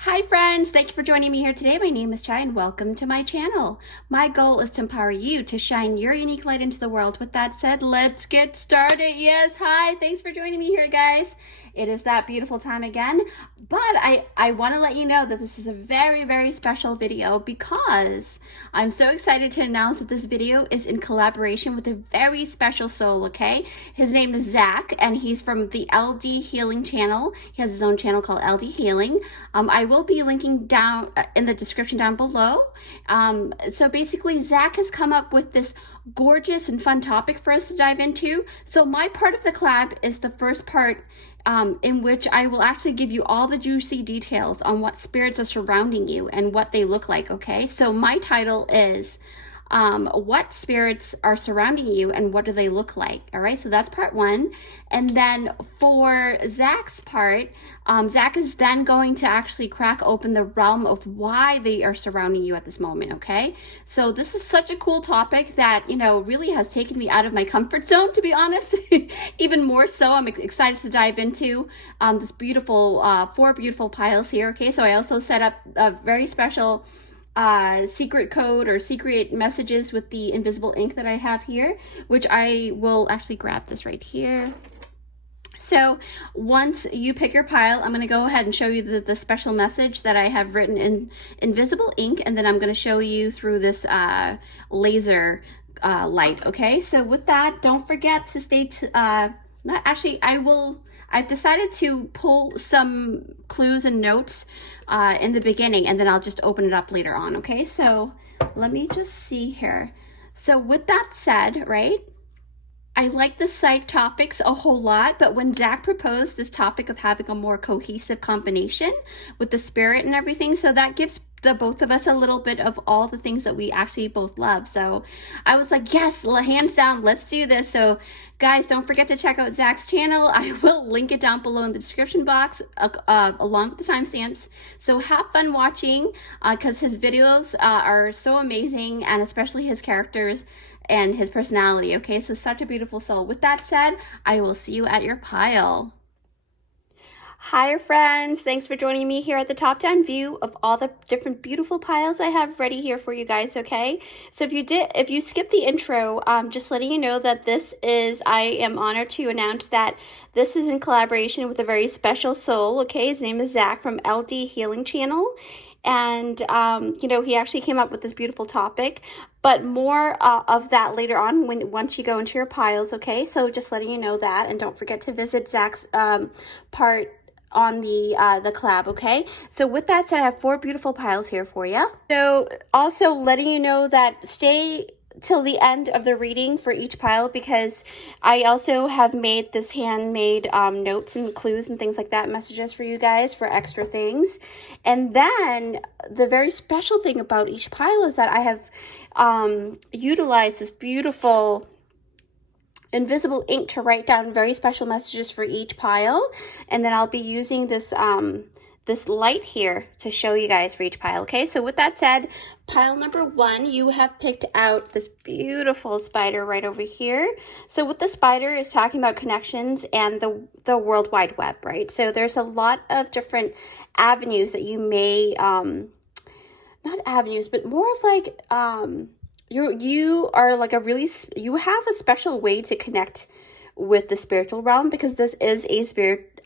Hi friends, thank you for joining me here today. My name is Chai and welcome to my channel. My goal is to empower you to shine your unique light into the world. With that said, let's get started. Yes, hi, thanks for joining me here, guys. It is that beautiful time again, but I want to let you know that this is a very special video because I'm so excited to announce that this video is in collaboration with a very special soul, okay? His name is Zach and he's from the LD Healing channel. He has his own channel called LD Healing. I will be linking down in the description down below. So basically, Zach has come up with this gorgeous and fun topic for us to dive into. So my part of the collab is the first part in which I will actually give you all the juicy details on what spirits are surrounding you and what they look like, okay? So my title is what spirits are surrounding you and what do they look like. All right, so that's part one. And then for Zach's part, Zach is then going to actually crack open the realm of why they are surrounding you at this moment. Okay, so this is such a cool topic that, you know, really has taken me out of my comfort zone, to be honest. Even more so, I'm excited to dive into this beautiful four beautiful piles here. Okay, so I also set up a very special secret code or secret messages with the invisible ink that I have here, which I will actually grab this right here. So once you pick your pile, I'm going to go ahead and show you the special message that I have written in invisible ink, and then I'm going to show you through this laser light. Okay, so with that, don't forget to stay not actually, I've decided to pull some clues and notes in the beginning, and then I'll just open it up later on, okay? So let me just see here. So with that said, right, I like the psych topics a whole lot, but when Zach proposed this topic of having a more cohesive combination with the spirit and everything, so that gives the both of us a little bit of all the things that we actually both love. So I was like, yes, hands down, let's do this. So guys, don't forget to check out Zach's channel. I will link it down below in the description box along with the timestamps. So have fun watching because his videos are so amazing, and especially his characters and his personality. Okay, so such a beautiful soul. With that said, I will see you at your pile. Hi friends, thanks for joining me here at the top-down view of all the different beautiful piles I have ready here for you guys, okay? So if you skipped the intro, just letting you know that I am honored to announce that this is in collaboration with a very special soul, okay? His name is Zach from LD Healing channel. And, you know, he actually came up with this beautiful topic, but more of that later on once you go into your piles, okay? So just letting you know that, and don't forget to visit Zach's part on the collab, okay? So with that said, I have four beautiful piles here for you. So also letting you know that stay till the end of the reading for each pile, because I also have made this handmade notes and clues and things like that, messages for you guys for extra things. And then the very special thing about each pile is that I have utilized this beautiful invisible ink to write down very special messages for each pile, and then I'll be using this this light here to show you guys for each pile. Okay, so with that said, pile number one, you have picked out this beautiful spider right over here. So what the spider is talking about connections and the World Wide Web, right? So there's a lot of different avenues that you may not avenues, but more of like you are like you have a special way to connect with the spiritual realm, because this is a spirit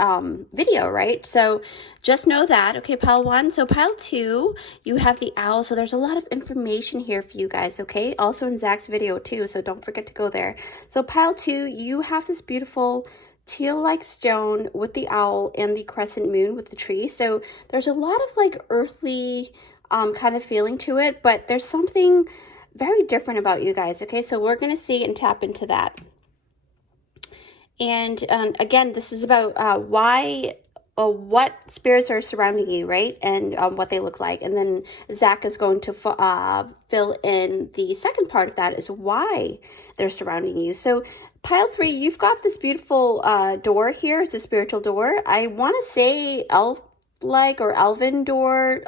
video, right? So just know that. Okay, pile one. So pile two, you have the owl. So there's a lot of information here for you guys, okay? Also in Zach's video too, so don't forget to go there. So pile two, you have this beautiful teal-like stone with the owl and the crescent moon with the tree. So there's a lot of like earthly kind of feeling to it, but there's something very different about you guys, okay? So we're going to see and tap into that. And again, this is about what spirits are surrounding you, right? And what they look like. And then Zach is going to fill in the second part of that, is why they're surrounding you. So pile three, you've got this beautiful door here. It's a spiritual door. I want to say elf-like or elven door,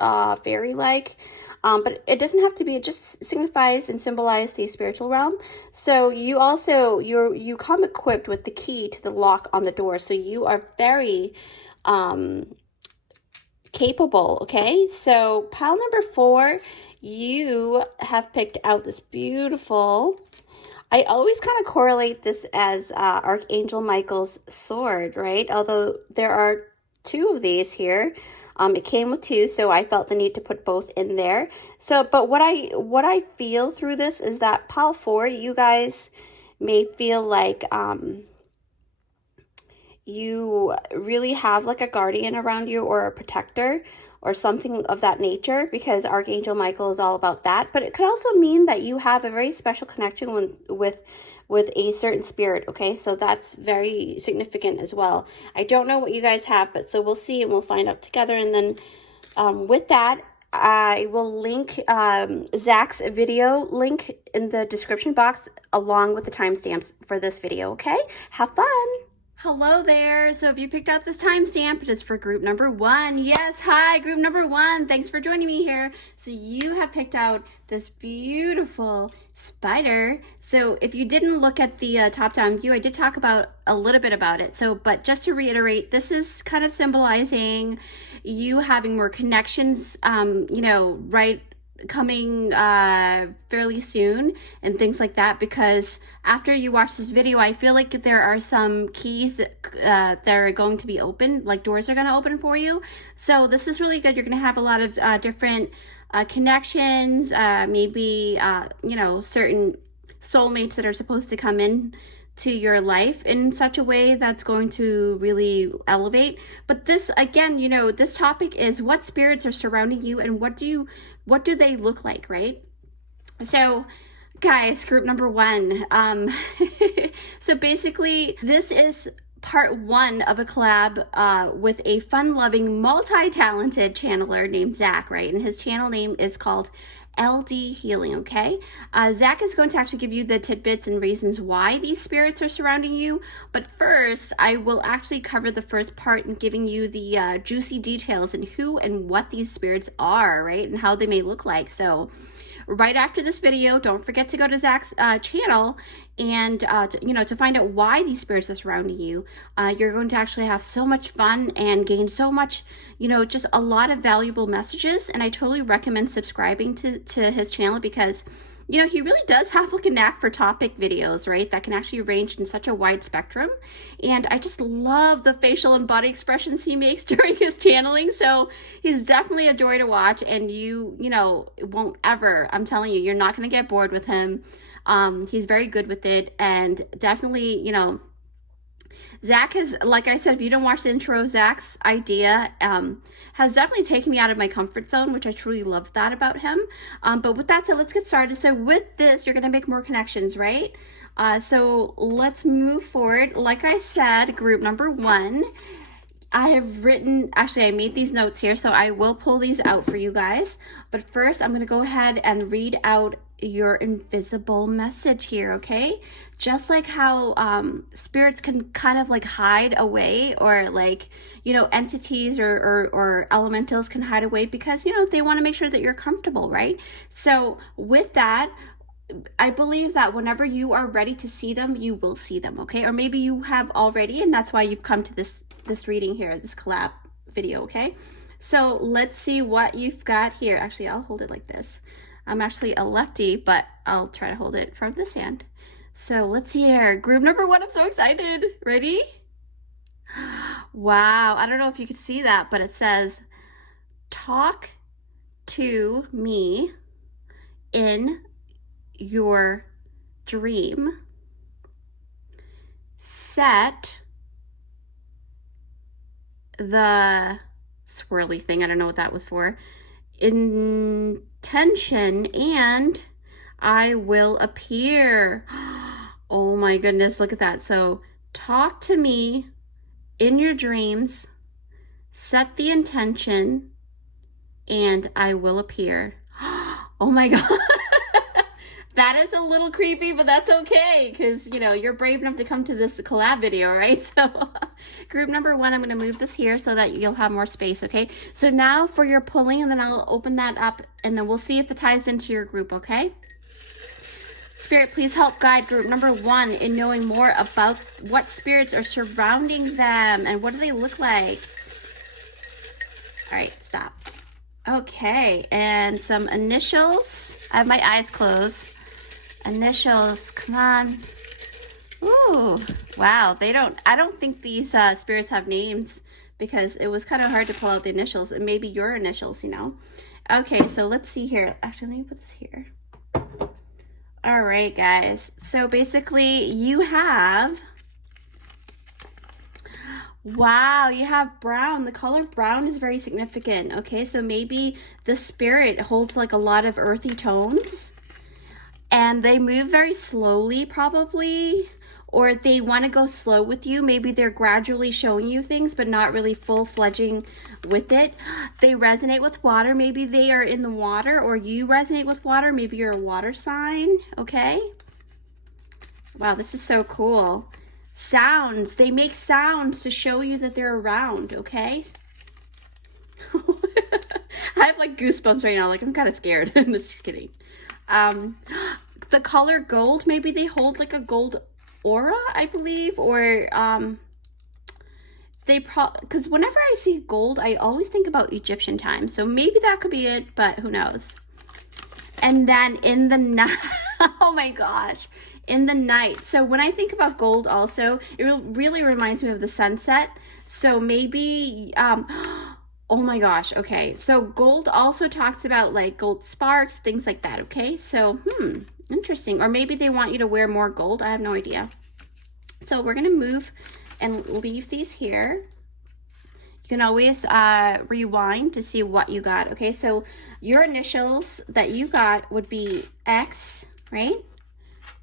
fairy-like. But it doesn't have to be. It just signifies and symbolizes the spiritual realm. So you also, you come equipped with the key to the lock on the door. So you are very capable, okay? So pile number 4, you have picked out this beautiful, I always kind of correlate this as Archangel Michael's sword, right? Although there are 2 of these here. It came with 2, so I felt the need to put both in there. So, but what I feel through this is that pile 4, you guys may feel like you really have like a guardian around you or a protector or something of that nature, because Archangel Michael is all about that. But it could also mean that you have a very special connection with a certain spirit, okay? So that's very significant as well. I don't know what you guys have, but so we'll see and we'll find out together. And then with that, I will link Zach's video link in the description box along with the timestamps for this video, okay? Have fun! Hello there. So if you picked out this timestamp, it is for group number 1. Yes, hi, group number 1. Thanks for joining me here. So you have picked out this beautiful spider. So if you didn't look at the top-down view, I did talk about a little bit about it. So, but just to reiterate, this is kind of symbolizing you having more connections, you know, right, coming fairly soon and things like that, because after you watch this video, I feel like there are some keys that are going to be open, like doors are going to open for you. So this is really good. You're going to have a lot of different connections, maybe you know, certain soulmates that are supposed to come in to your life in such a way that's going to really elevate. But this, again, you know, this topic is what spirits are surrounding you and what do they look like, right? So guys, group number 1, so basically this is part 1 of a collab with a fun-loving, multi-talented channeler named Zach, right? And his channel name is called LD Healing, okay? Zach is going to actually give you the tidbits and reasons why these spirits are surrounding you. But first, I will actually cover the first part in giving you the juicy details and who and what these spirits are, right? And how they may look like. So right after this video, don't forget to go to Zach's channel and you know, to find out why these spirits are surrounding you. You're going to actually have so much fun and gain so much, you know, just a lot of valuable messages. And I totally recommend subscribing to his channel, because you know, he really does have like a knack for topic videos, right? That can actually range in such a wide spectrum. And I just love the facial and body expressions he makes during his channeling. So he's definitely a joy to watch, and you know, won't ever, I'm telling you, you're not going to get bored with him. He's very good with it, and definitely, you know, Zach has, like I said, if you don't watch the intro, Zach's idea has definitely taken me out of my comfort zone, which I truly love that about him. But with that said, let's get started. So with this, you're going to make more connections, right? So let's move forward. Like I said, group number 1, I have written, actually I made these notes here, so I will pull these out for you guys. But first, I'm going to go ahead and read out your invisible message here, okay? Just like how spirits can kind of like hide away, or like, you know, entities or elementals can hide away because, you know, they want to make sure that you're comfortable, right? So with that, I believe that whenever you are ready to see them, you will see them, okay? Or maybe you have already, and that's why you've come to this reading here, this collab video, okay? So let's see what you've got here. Actually, I'll hold it like this. I'm actually a lefty, but I'll try to hold it from this hand. So let's see here. Group number 1, I'm so excited. Ready? Wow, I don't know if you can see that, but it says, talk to me in your dream. Set the swirly thing, I don't know what that was for, intention, and I will appear. Oh my goodness, look at that. So talk to me in your dreams, set the intention, and I will appear. Oh my God. That is a little creepy, but that's okay, because, you know, you're brave enough to come to this collab video, right? So group number 1, I'm going to move this here so that you'll have more space, okay? So now for your pulling, and then I'll open that up, and then we'll see if it ties into your group, okay? Spirit, please help guide group number 1 in knowing more about what spirits are surrounding them and what do they look like. All right, stop. Okay, and some initials. I have my eyes closed. Initials, come on. Ooh, wow, I don't think these spirits have names because it was kind of hard to pull out the initials, and maybe your initials, you know. Okay, so let's see here. Actually, let me put this here. All right, guys. So basically you have, wow, you have brown. The color brown is very significant. Okay, so maybe the spirit holds like a lot of earthy tones and they move very slowly probably, or they want to go slow with you. Maybe they're gradually showing you things but not really full-fledging with it. They resonate with water. Maybe they are in the water, or you resonate with water. Maybe you're a water sign. Okay, wow, this is so cool. Sounds, they make sounds to show you that they're around. Okay. I have like goosebumps right now, like I'm kind of scared. I'm just kidding. The color gold, maybe they hold like a gold aura, I believe, or because whenever I see gold, I always think about Egyptian time, so maybe that could be it, but who knows. And then in the night, oh my gosh, in the night. So when I think about gold also, it really reminds me of the sunset. So maybe oh my gosh, okay, so gold also talks about like gold sparks, things like that. Okay, so interesting. Or maybe they want you to wear more gold. I have no idea. So we're gonna move and leave these here. You can always rewind to see what you got. Okay, so your initials that you got would be X, right?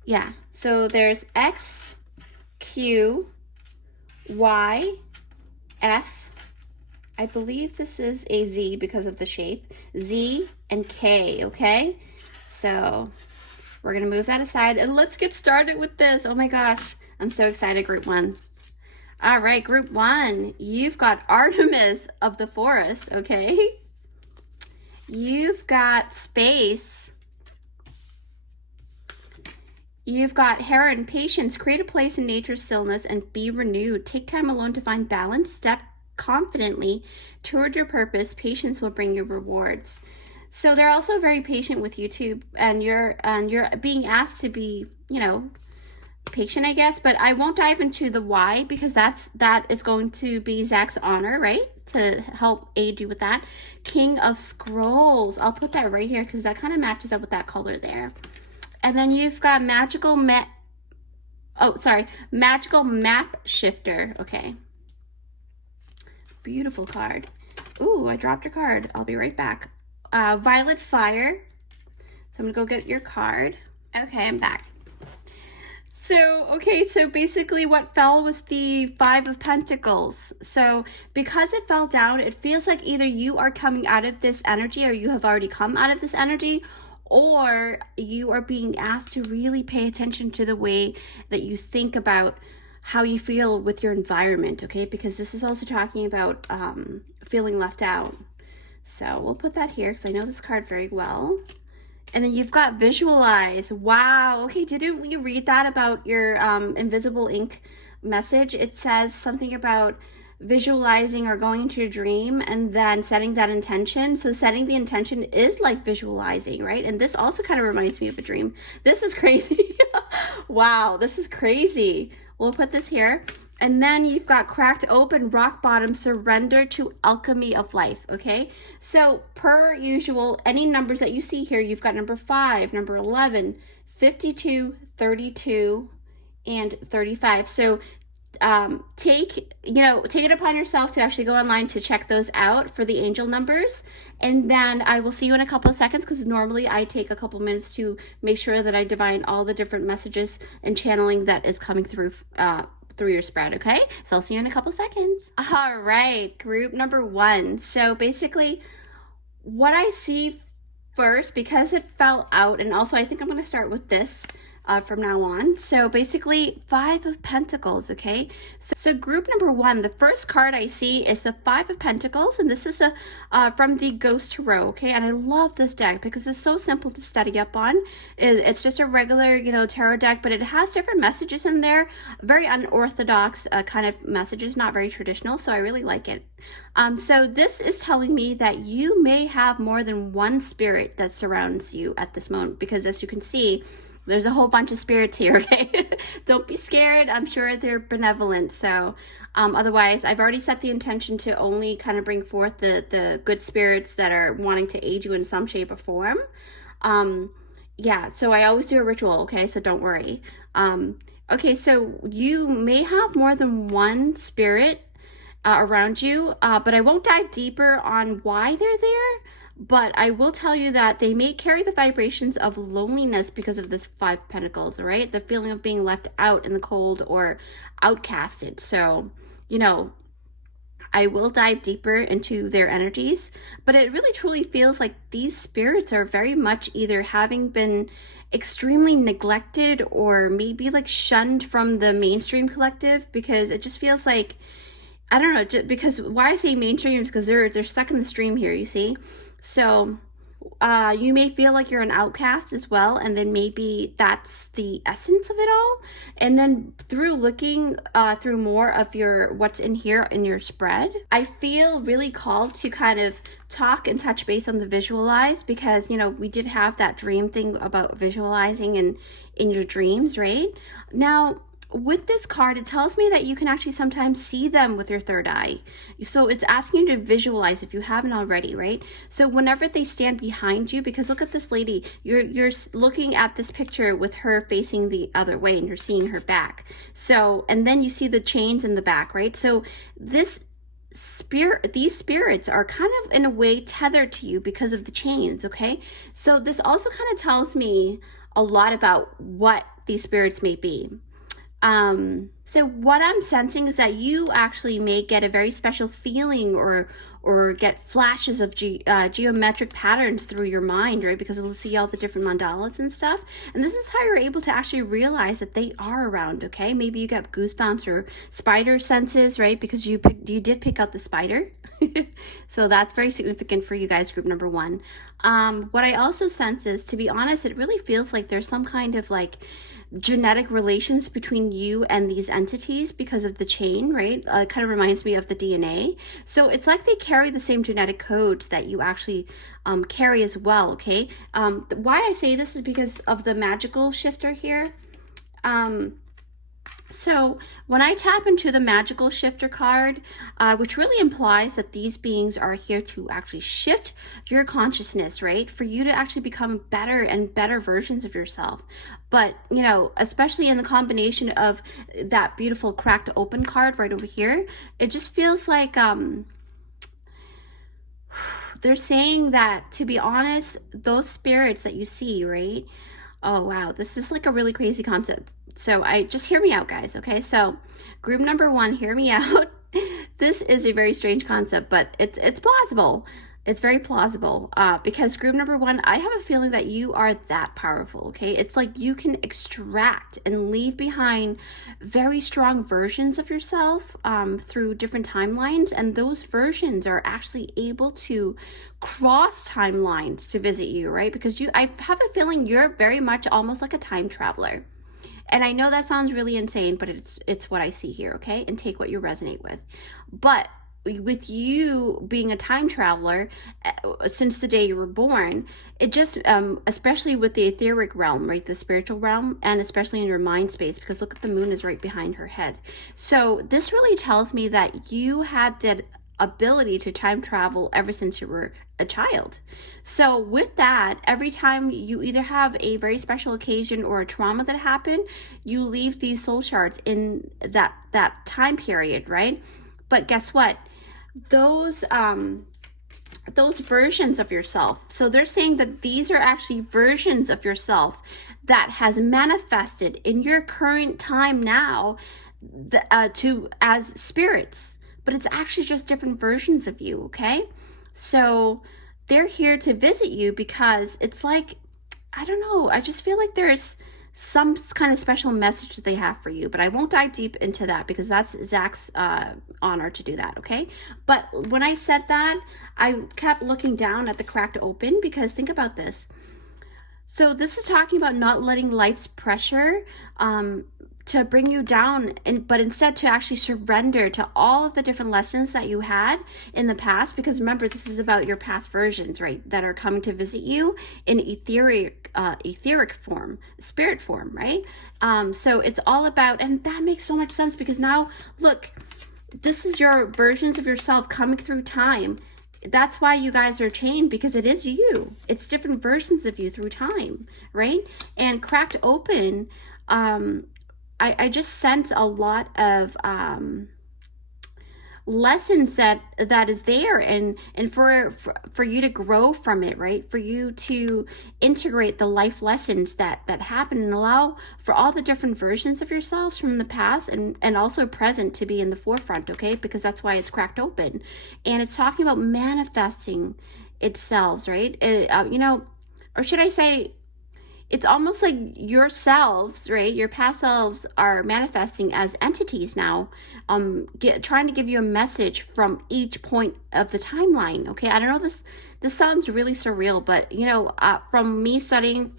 Yeah, so there's X, Q, Y, F. I believe this is a Z because of the shape. Z and K, okay? So we're gonna move that aside and let's get started with this. Oh my gosh, I'm so excited, group one. All right, group one, you've got Artemis of the forest, okay? You've got space. You've got Heron, patience, create a place in nature's stillness and be renewed. Take time alone to find balance, step confidently toward your purpose. Patience will bring you rewards. So they're also very patient with you too, and you're being asked to be, you know, patient, I guess. But I won't dive into the why, because that is going to be Zach's honor, right, to help aid you with that. King of Scrolls, I'll put that right here because that kind of matches up with that color there. And then you've got magical map shifter. Okay, beautiful card. Ooh, I dropped your card. I'll be right back. Violet fire. So I'm gonna go get your card. Okay, I'm back. So, okay, so basically what fell was the Five of Pentacles. So because it fell down, it feels like either you are coming out of this energy, or you have already come out of this energy, or you are being asked to really pay attention to the way that you think about how you feel with your environment, okay? Because this is also talking about feeling left out. So we'll put that here because I know this card very well. And then you've got visualize. Wow. Okay, didn't we read that about your invisible ink message? It says something about visualizing or going into a dream and then setting that intention. So setting the intention is like visualizing, right? And this also kind of reminds me of a dream. This is crazy. Wow, this is crazy. We'll put this here. And then you've got cracked open, rock bottom, surrender to alchemy of life, okay? So per usual, any numbers that you see here, you've got number 5, number 11, 52, 32, and 35. So take it upon yourself to actually go online to check those out for the angel numbers. And then I will see you in a couple of seconds, because normally I take a couple minutes to make sure that I divine all the different messages and channeling that is coming through your spread, okay? So I'll see you in a couple seconds. All right, group number 1. So basically what I see first, because it fell out, and also I think I'm going to start with this from now on. So basically, Five of Pentacles, okay? So group number one, the first card I see is the Five of Pentacles, and this is from the Ghost Tarot, okay? And I love this deck because it's so simple to study up on. It's just a regular, you know, tarot deck, but it has different messages in there, very unorthodox kind of messages, not very traditional, so I really like it. So this is telling me that you may have more than one spirit that surrounds you at this moment, because as you can see, there's a whole bunch of spirits here, okay? Don't be scared. I'm sure they're benevolent. So otherwise, I've already set the intention to only kind of bring forth the good spirits that are wanting to aid you in some shape or form. Yeah, so I always do a ritual, okay? So don't worry. Okay, so you may have more than one spirit around you, but I won't dive deeper on why they're there. But I will tell you that they may carry the vibrations of loneliness because of this Five of Pentacles, all right? The feeling of being left out in the cold or outcasted. So, you know, I will dive deeper into their energies, but it really truly feels like these spirits are very much either having been extremely neglected or maybe like shunned from the mainstream collective, because it just feels like, I don't know, because why I say mainstream is because they're stuck in the stream here, you see? So you may feel like you're an outcast as well, and then maybe that's the essence of it all. And then through looking through more of your what's in here in your spread, I feel really called to kind of talk and touch base on the visualize, because, you know, we did have that dream thing about visualizing in your dreams, right? Now, with this card, it tells me that you can actually sometimes see them with your third eye. So it's asking you to visualize if you haven't already, right? So whenever they stand behind you, because look at this lady, you're looking at this picture with her facing the other way and you're seeing her back. So, and then you see the chains in the back, right? So these spirits are kind of in a way tethered to you because of the chains, okay? So this also kind of tells me a lot about what these spirits may be. So what I'm sensing is that you actually may get a very special feeling or get flashes of geometric patterns through your mind, right? Because you'll see all the different mandalas and stuff. And this is how you're able to actually realize that they are around, okay? Maybe you get goosebumps or spider senses, right? Because you did pick out the spider. So that's very significant for you guys, group number one. What I also sense is, to be honest, it really feels like there's some kind of like genetic relations between you and these entities because of the chain, right? It kind of reminds me of the DNA. So it's like they carry the same genetic codes that you actually carry as well, okay? Why I say this is because of the magical shifter here. So when I tap into the magical shifter card, which really implies that these beings are here to actually shift your consciousness, right? For you to actually become better and better versions of yourself. But, you know, especially in the combination of that beautiful cracked open card right over here, it just feels like they're saying that, to be honest, those spirits that you see, right? Oh, wow. This is like a really crazy concept. So just hear me out, guys, okay? So group number one, hear me out. This is a very strange concept, but it's plausible. It's very plausible because group number one, I have a feeling that you are that powerful, okay? It's like you can extract and leave behind very strong versions of yourself through different timelines, and those versions are actually able to cross timelines to visit you, right? Because I have a feeling you're very much almost like a time traveler. And I know that sounds really insane, but it's what I see here, okay? And take what you resonate with. But with you being a time traveler since the day you were born, it just especially with the etheric realm, right, the spiritual realm, and especially in your mind space, because look at the moon is right behind her head. So this really tells me that you had that ability to time travel ever since you were a child. So with that, every time you either have a very special occasion or a trauma that happened, you leave these soul shards in that time period, right? But guess what? Those versions of yourself, so they're saying that these are actually versions of yourself that has manifested in your current time now as spirits, but it's actually just different versions of you, okay? So they're here to visit you because it's like, I don't know, I just feel like there's some kind of special message that they have for you, but I won't dive deep into that because that's Zach's honor to do that, okay? But when I said that, I kept looking down at the cracked open, because think about this. So this is talking about not letting life's pressure to bring you down, but instead to actually surrender to all of the different lessons that you had in the past. Because remember, this is about your past versions, right, that are coming to visit you in etheric form, spirit form, right? So it's all about, and that makes so much sense, because now look, this is your versions of yourself coming through time. That's why you guys are chained, because it is you. It's different versions of you through time, right? And cracked open, I just sense a lot of lessons that is there, and for you to grow from it, right? For you to integrate the life lessons that happen, and allow for all the different versions of yourselves from the past and also present to be in the forefront, okay? Because that's why it's cracked open. And it's talking about manifesting itself, right? You know, or should I say, it's almost like yourselves, right? Your past selves are manifesting as entities now, trying to give you a message from each point of the timeline. Okay, I don't know, this sounds really surreal, but you know, from me studying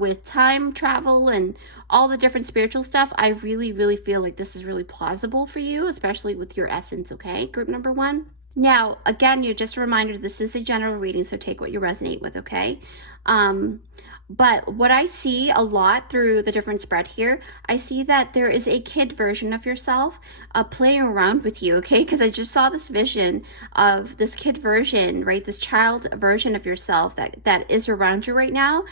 with time travel and all the different spiritual stuff, I really feel like this is really plausible for you, especially with your essence. Okay, group number 1. Now, again, you're just a reminder, this is a general reading, so take what you resonate with, okay? But what I see a lot through the different spread here, I see that there is a kid version of yourself playing around with you, okay? Because I just saw this vision of this kid version, right? This child version of yourself that is around you right now.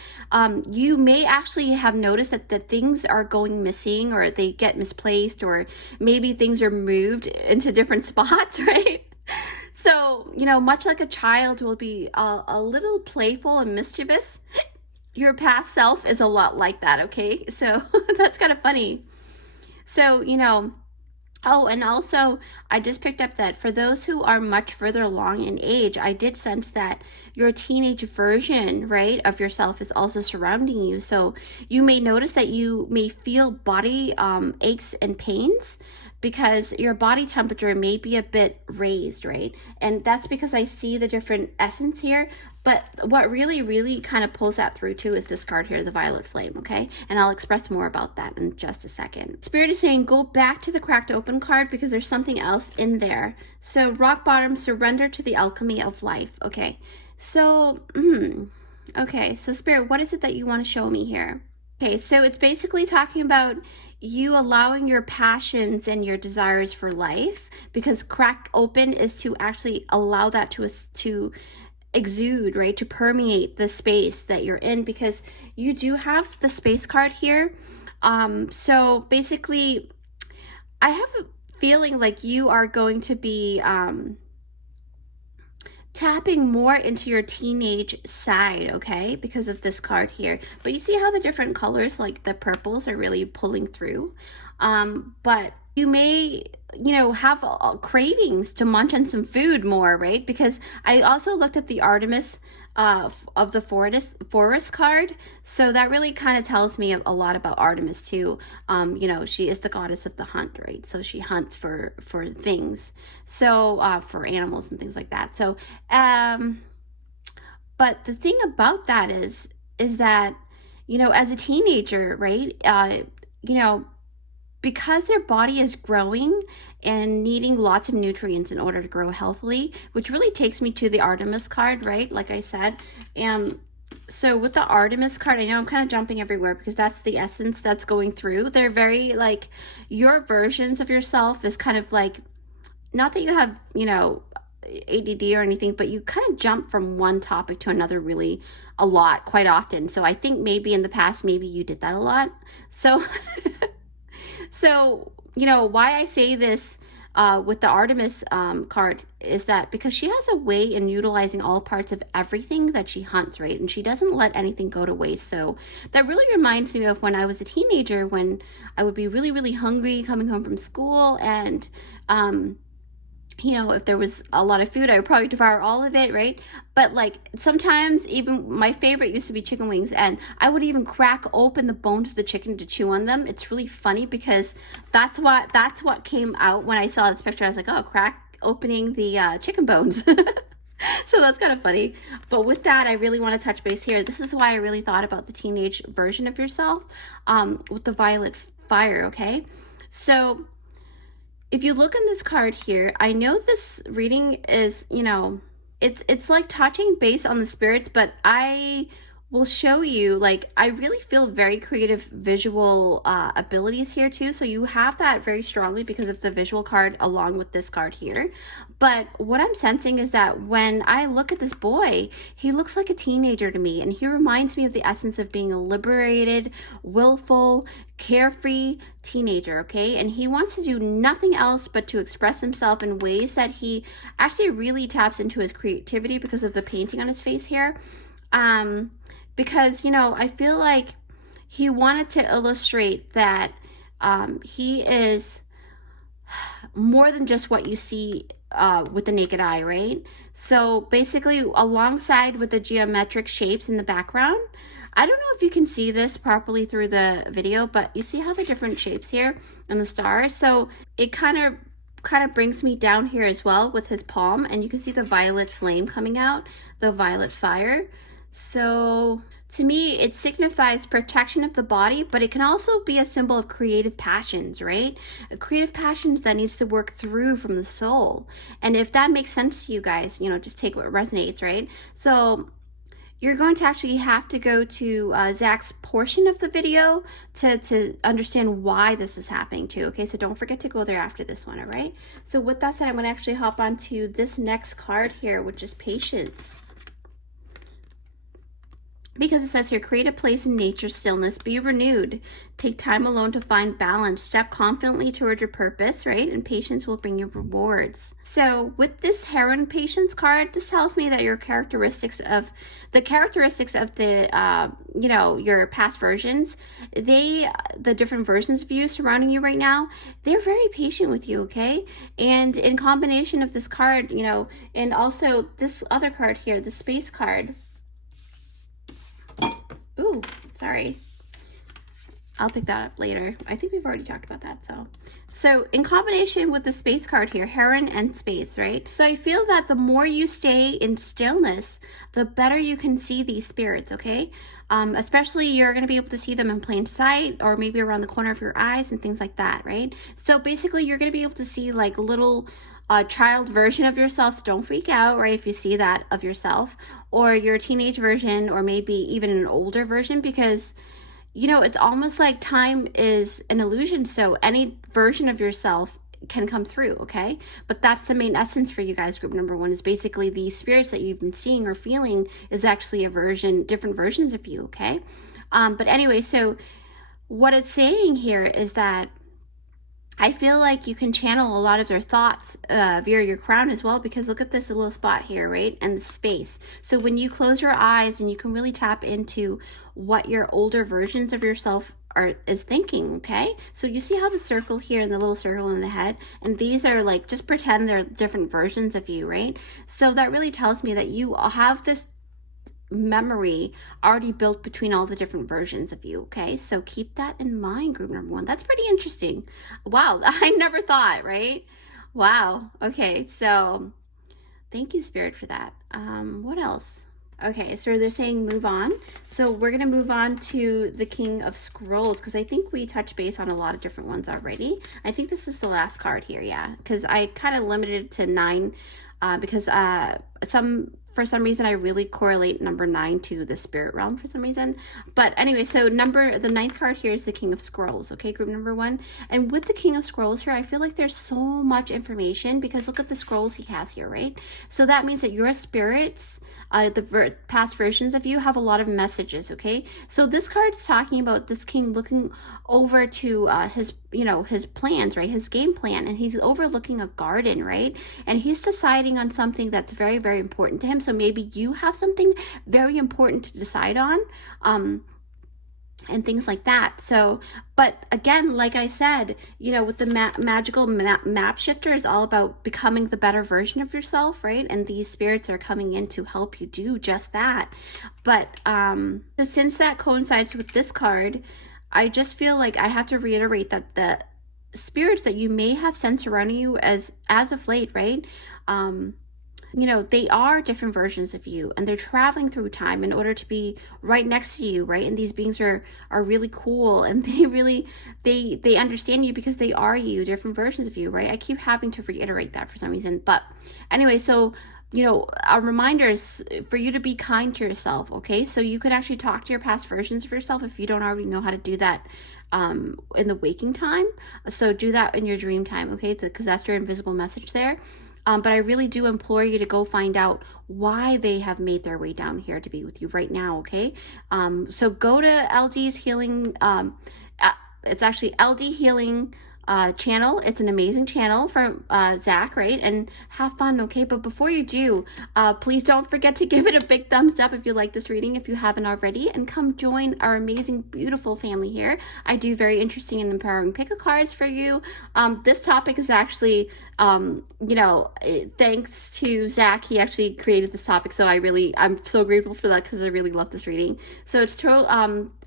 You may actually have noticed that things are going missing, or they get misplaced, or maybe things are moved into different spots, right? So, you know, much like a child will be a little playful and mischievous, your past self is a lot like that, okay? So that's kind of funny. So, you know, oh, and also I just picked up that for those who are much further along in age, I did sense that your teenage version, right, of yourself is also surrounding you. So you may notice that you may feel body aches and pains, because your body temperature may be a bit raised, right? And that's because I see the different essence here. But what really kind of pulls that through too is this card here, the Violet Flame, okay? And I'll express more about that in just a second. Spirit is saying go back to the cracked open card, because there's something else in there. So rock bottom, surrender to the alchemy of life. Okay, so, okay, so Spirit, what is it that you want to show me here? Okay, so it's basically talking about you allowing your passions and your desires for life, because crack open is to actually allow that to exude, right, to permeate the space that you're in, because you do have the space card here. So basically, I have a feeling like you are going to be tapping more into your teenage side, okay, because of this card here. But you see how the different colors, like the purples, are really pulling through. But you may, you know, have cravings to munch on some food more, right? Because I also looked at the Artemis of the forest card, so that really kind of tells me a lot about Artemis too. You know, she is the goddess of the hunt, right? So she hunts for things, so for animals and things like that. So but the thing about that is that, you know, as a teenager, right, you know, because their body is growing and needing lots of nutrients in order to grow healthily, which really takes me to the Artemis card, right? Like I said. And so with the Artemis card, I know I'm kind of jumping everywhere because that's the essence that's going through. They're very like, your versions of yourself is kind of like, not that you have, you know, ADD or anything, but you kind of jump from one topic to another really a lot, quite often. So I think maybe in the past, maybe you did that a lot. So so, you know, why I say this with the Artemis card is that because she has a way in utilizing all parts of everything that she hunts, right? And she doesn't let anything go to waste. So that really reminds me of when I was a teenager, when I would be really hungry coming home from school, and you know, if there was a lot of food, I would probably devour all of it, right? But like sometimes even my favorite used to be chicken wings, and I would even crack open the bones of the chicken to chew on them. It's really funny because that's what came out when I saw this picture. I was like, oh, crack opening the chicken bones. So that's kind of funny. But with that, I really want to touch base here. This is why I really thought about the teenage version of yourself with the violet fire, okay? So if you look in this card here, I know this reading is, you know, it's like touching base on the spirits, but I will show you, like, I really feel very creative visual abilities here too. So you have that very strongly because of the visual card along with this card here. But what I'm sensing is that when I look at this boy, he looks like a teenager to me, and he reminds me of the essence of being a liberated, willful, carefree teenager, okay? And he wants to do nothing else but to express himself in ways that he actually really taps into his creativity because of the painting on his face here. Because, you know, I feel like he wanted to illustrate that he is more than just what you see with the naked eye, right? So basically, alongside with the geometric shapes in the background, I don't know if you can see this properly through the video, but you see how the different shapes here and the stars? So it kind of brings me down here as well with his palm, and you can see the violet flame coming out, the violet fire. So to me, it signifies protection of the body, but it can also be a symbol of creative passions, right? Creative passions that needs to work through from the soul. And if that makes sense to you guys, you know, just take what resonates, right? So you're going to actually have to go to Zach's portion of the video to understand why this is happening too, okay? So don't forget to go there after this one, all right? So with that said, I'm gonna actually hop on to this next card here, which is patience. Because it says here, create a place in nature's stillness, be renewed, take time alone to find balance, step confidently toward your purpose, right? And patience will bring you rewards. So with this heron patience card, this tells me that your characteristics of the, you know, your past versions, the different versions of you surrounding you right now, they're very patient with you, okay? And in combination of this card, you know, and also this other card here, the space card. Ooh, sorry. I'll pick that up later. I think we've already talked about that, So in combination with the space card here, heron and space, right? So I feel that the more you stay in stillness, the better you can see these spirits, okay? Especially you're going to be able to see them in plain sight or maybe around the corner of your eyes and things like that, right? So basically you're going to be able to see like little child version of yourself, so don't freak out, right, if you see that of yourself, or your teenage version, or maybe even an older version, because, you know, it's almost like time is an illusion, so any version of yourself can come through, okay? But that's the main essence for you guys. Group number one is basically the spirits that you've been seeing or feeling is actually a version, different versions of you, okay? But anyway, so what it's saying here is that I feel like you can channel a lot of their thoughts via your crown as well, because look at this little spot here, right? And the space. So when you close your eyes, and you can really tap into what your older versions of yourself is thinking, okay? So you see how the circle here and the little circle in the head, and these are like, just pretend they're different versions of you, right? So that really tells me that you have this memory already built between all the different versions of you, okay? So keep that in mind, group number one. That's pretty interesting. Wow, I never thought, right? Wow. Okay, so thank you, Spirit, for that. What else? Okay, so they're saying move on. So we're going to move on to the King of Scrolls, because I think we touched base on a lot of different ones already. I think this is the last card here, yeah, because I kind of limited it to 9 because for some reason I really correlate number 9 to the spirit realm for some reason. But anyway, so the 9th card here is the King of Scrolls, okay, group number 1. And with the King of Scrolls here, I feel like there's so much information, because look at the scrolls he has here, right? So that means that your spirits, past versions of you, have a lot of messages, okay? So this card is talking about this king looking over to his plans, right? His game plan, and he's overlooking a garden, right? And he's deciding on something that's very, very important to him. So maybe you have something very important to decide on. and things like that. So, but again, like I said, you know, with the magical map shifter is all about becoming the better version of yourself, right? And these spirits are coming in to help you do just that. But so since that coincides with this card, I just feel like I have to reiterate that the spirits that you may have sent surrounding you as of late, right? You know, they are different versions of you, and they're traveling through time in order to be right next to you, right? And these beings are really cool, and they understand you because they are you, different versions of you, right? I keep having to reiterate that for some reason. But anyway, so you know, a reminder is for you to be kind to yourself, okay? So you could actually talk to your past versions of yourself if you don't already know how to do that in the waking time. So do that in your dream time, okay? Because that's your invisible message there. But I really do implore you to go find out why they have made their way down here to be with you right now, okay? So go to LD's Healing, it's actually LD Healing channel. It's an amazing channel from Zach, right? And have fun, okay? But before you do, please don't forget to give it a big thumbs up if you like this reading, if you haven't already, and come join our amazing, beautiful family here. I do very interesting and empowering pick-a cards for you. This topic is actually, you know, thanks to Zach, he actually created this topic, so I'm so grateful for that because I really love this reading. So it's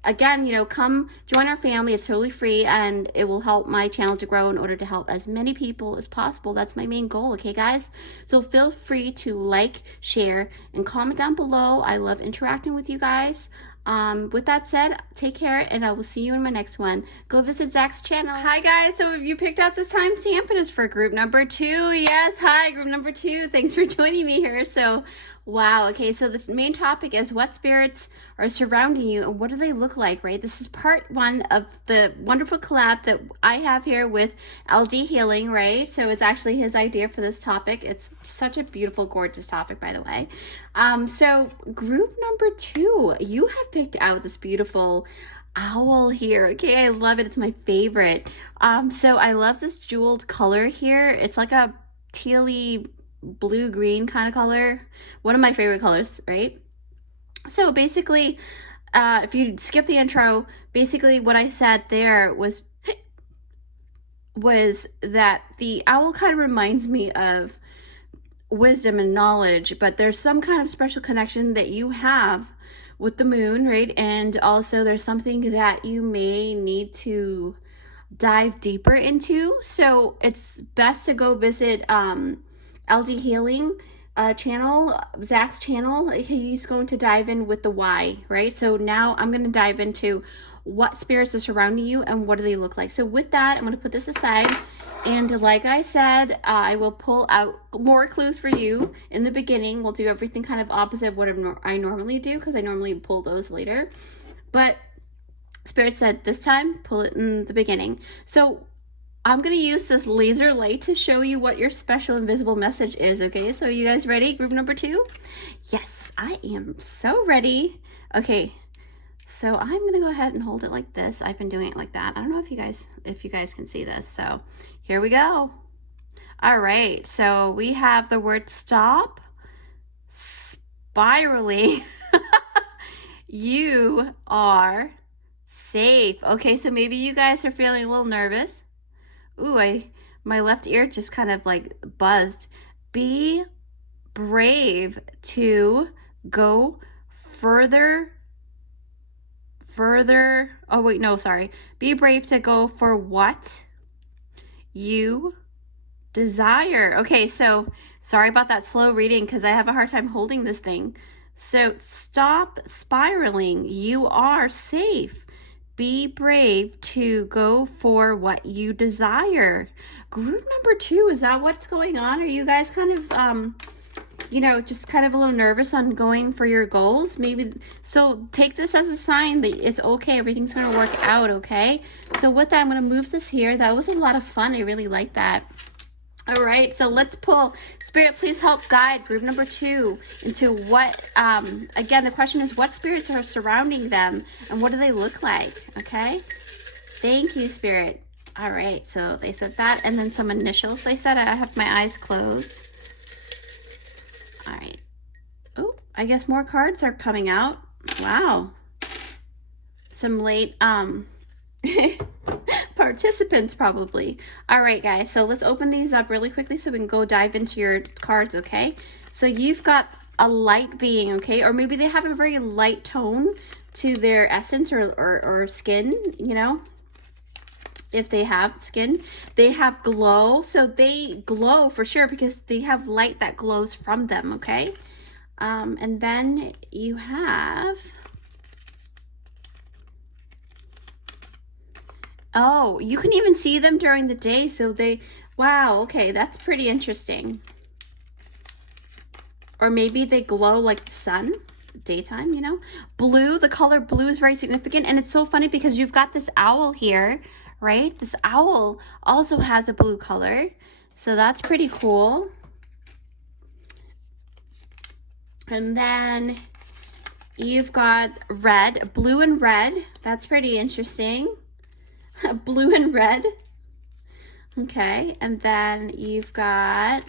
again, you know, come join our family. It's totally free, and it will help my channel to grow in order to help as many people as possible. That's my main goal, okay, guys? So feel free to like, share, and comment down below. I love interacting with you guys. With that said, take care, and I will see you in my next one. Go visit Zach's channel. Hi, guys. So if you picked out this timestamp, it is for group number 2. Yes, hi, group number 2. Thanks for joining me here. So, wow. Okay, so this main topic is what spirits are surrounding you and what do they look like, right? This is part 1 of the wonderful collab that I have here with LD Healing, right? So it's actually his idea for this topic. It's such a beautiful, gorgeous topic, by the way. So group number 2, you have picked out this beautiful owl here. Okay, I love it. It's my favorite. So I love this jeweled color here. It's like a tealy blue-green kind of color. One of my favorite colors, right? So basically, if you skip the intro, basically what I said there was that the owl kind of reminds me of wisdom and knowledge, but there's some kind of special connection that you have with the moon, right? And also there's something that you may need to dive deeper into. So it's best to go visit LD Healing channel, Zach's channel. He's going to dive in with the why, right? So now I'm going to dive into what spirits are surrounding you and what do they look like. So with that, I'm going to put this aside, and like I said, I will pull out more clues for you in the beginning. We'll do everything kind of opposite what I normally do, because I normally pull those later, but Spirit said this time pull it in the beginning. So I'm going to use this laser light to show you what your special invisible message is, okay? So you guys ready? Group number 2? Yes, I am so ready. Okay, so I'm going to go ahead and hold it like this. I've been doing it like that. I don't know if you guys can see this. So here we go. All right, so we have the word stop, spiraling. You are safe. Okay, so maybe you guys are feeling a little nervous. Ooh, my left ear just kind of like buzzed. Be brave to go further. Oh wait, no, sorry. Be brave to go for what you desire. Okay, so sorry about that slow reading because I have a hard time holding this thing. So stop spiraling. You are safe. Be brave to go for what you desire. Group number 2, is that what's going on? Are you guys kind of, you know, just kind of a little nervous on going for your goals? Maybe, so take this as a sign that it's okay. Everything's going to work out, okay? So with that, I'm going to move this here. That was a lot of fun. I really like that. All right, so let's pull. Spirit, please help guide group number 2 into what, again, the question is what spirits are surrounding them and what do they look like, okay? Thank you, Spirit. All right, so they said that, and then some initials. They said I have my eyes closed. All right. Oh, I guess more cards are coming out. Wow. some late participants probably. All right, guys, so let's open these up really quickly so we can go dive into your cards, okay? So you've got a light being, okay? Or maybe they have a very light tone to their essence or skin, you know? If they have skin, they have glow. So they glow for sure because they have light that glows from them, okay? And then you have... Oh, you can even see them during the day. So they, wow, okay, that's pretty interesting. Or maybe they glow like the sun, daytime, you know? Blue, the color blue is very significant. And it's so funny because you've got this owl here, right? This owl also has a blue color. So that's pretty cool. And then you've got red, blue and red. That's pretty interesting. Blue and red. Okay, and then you've got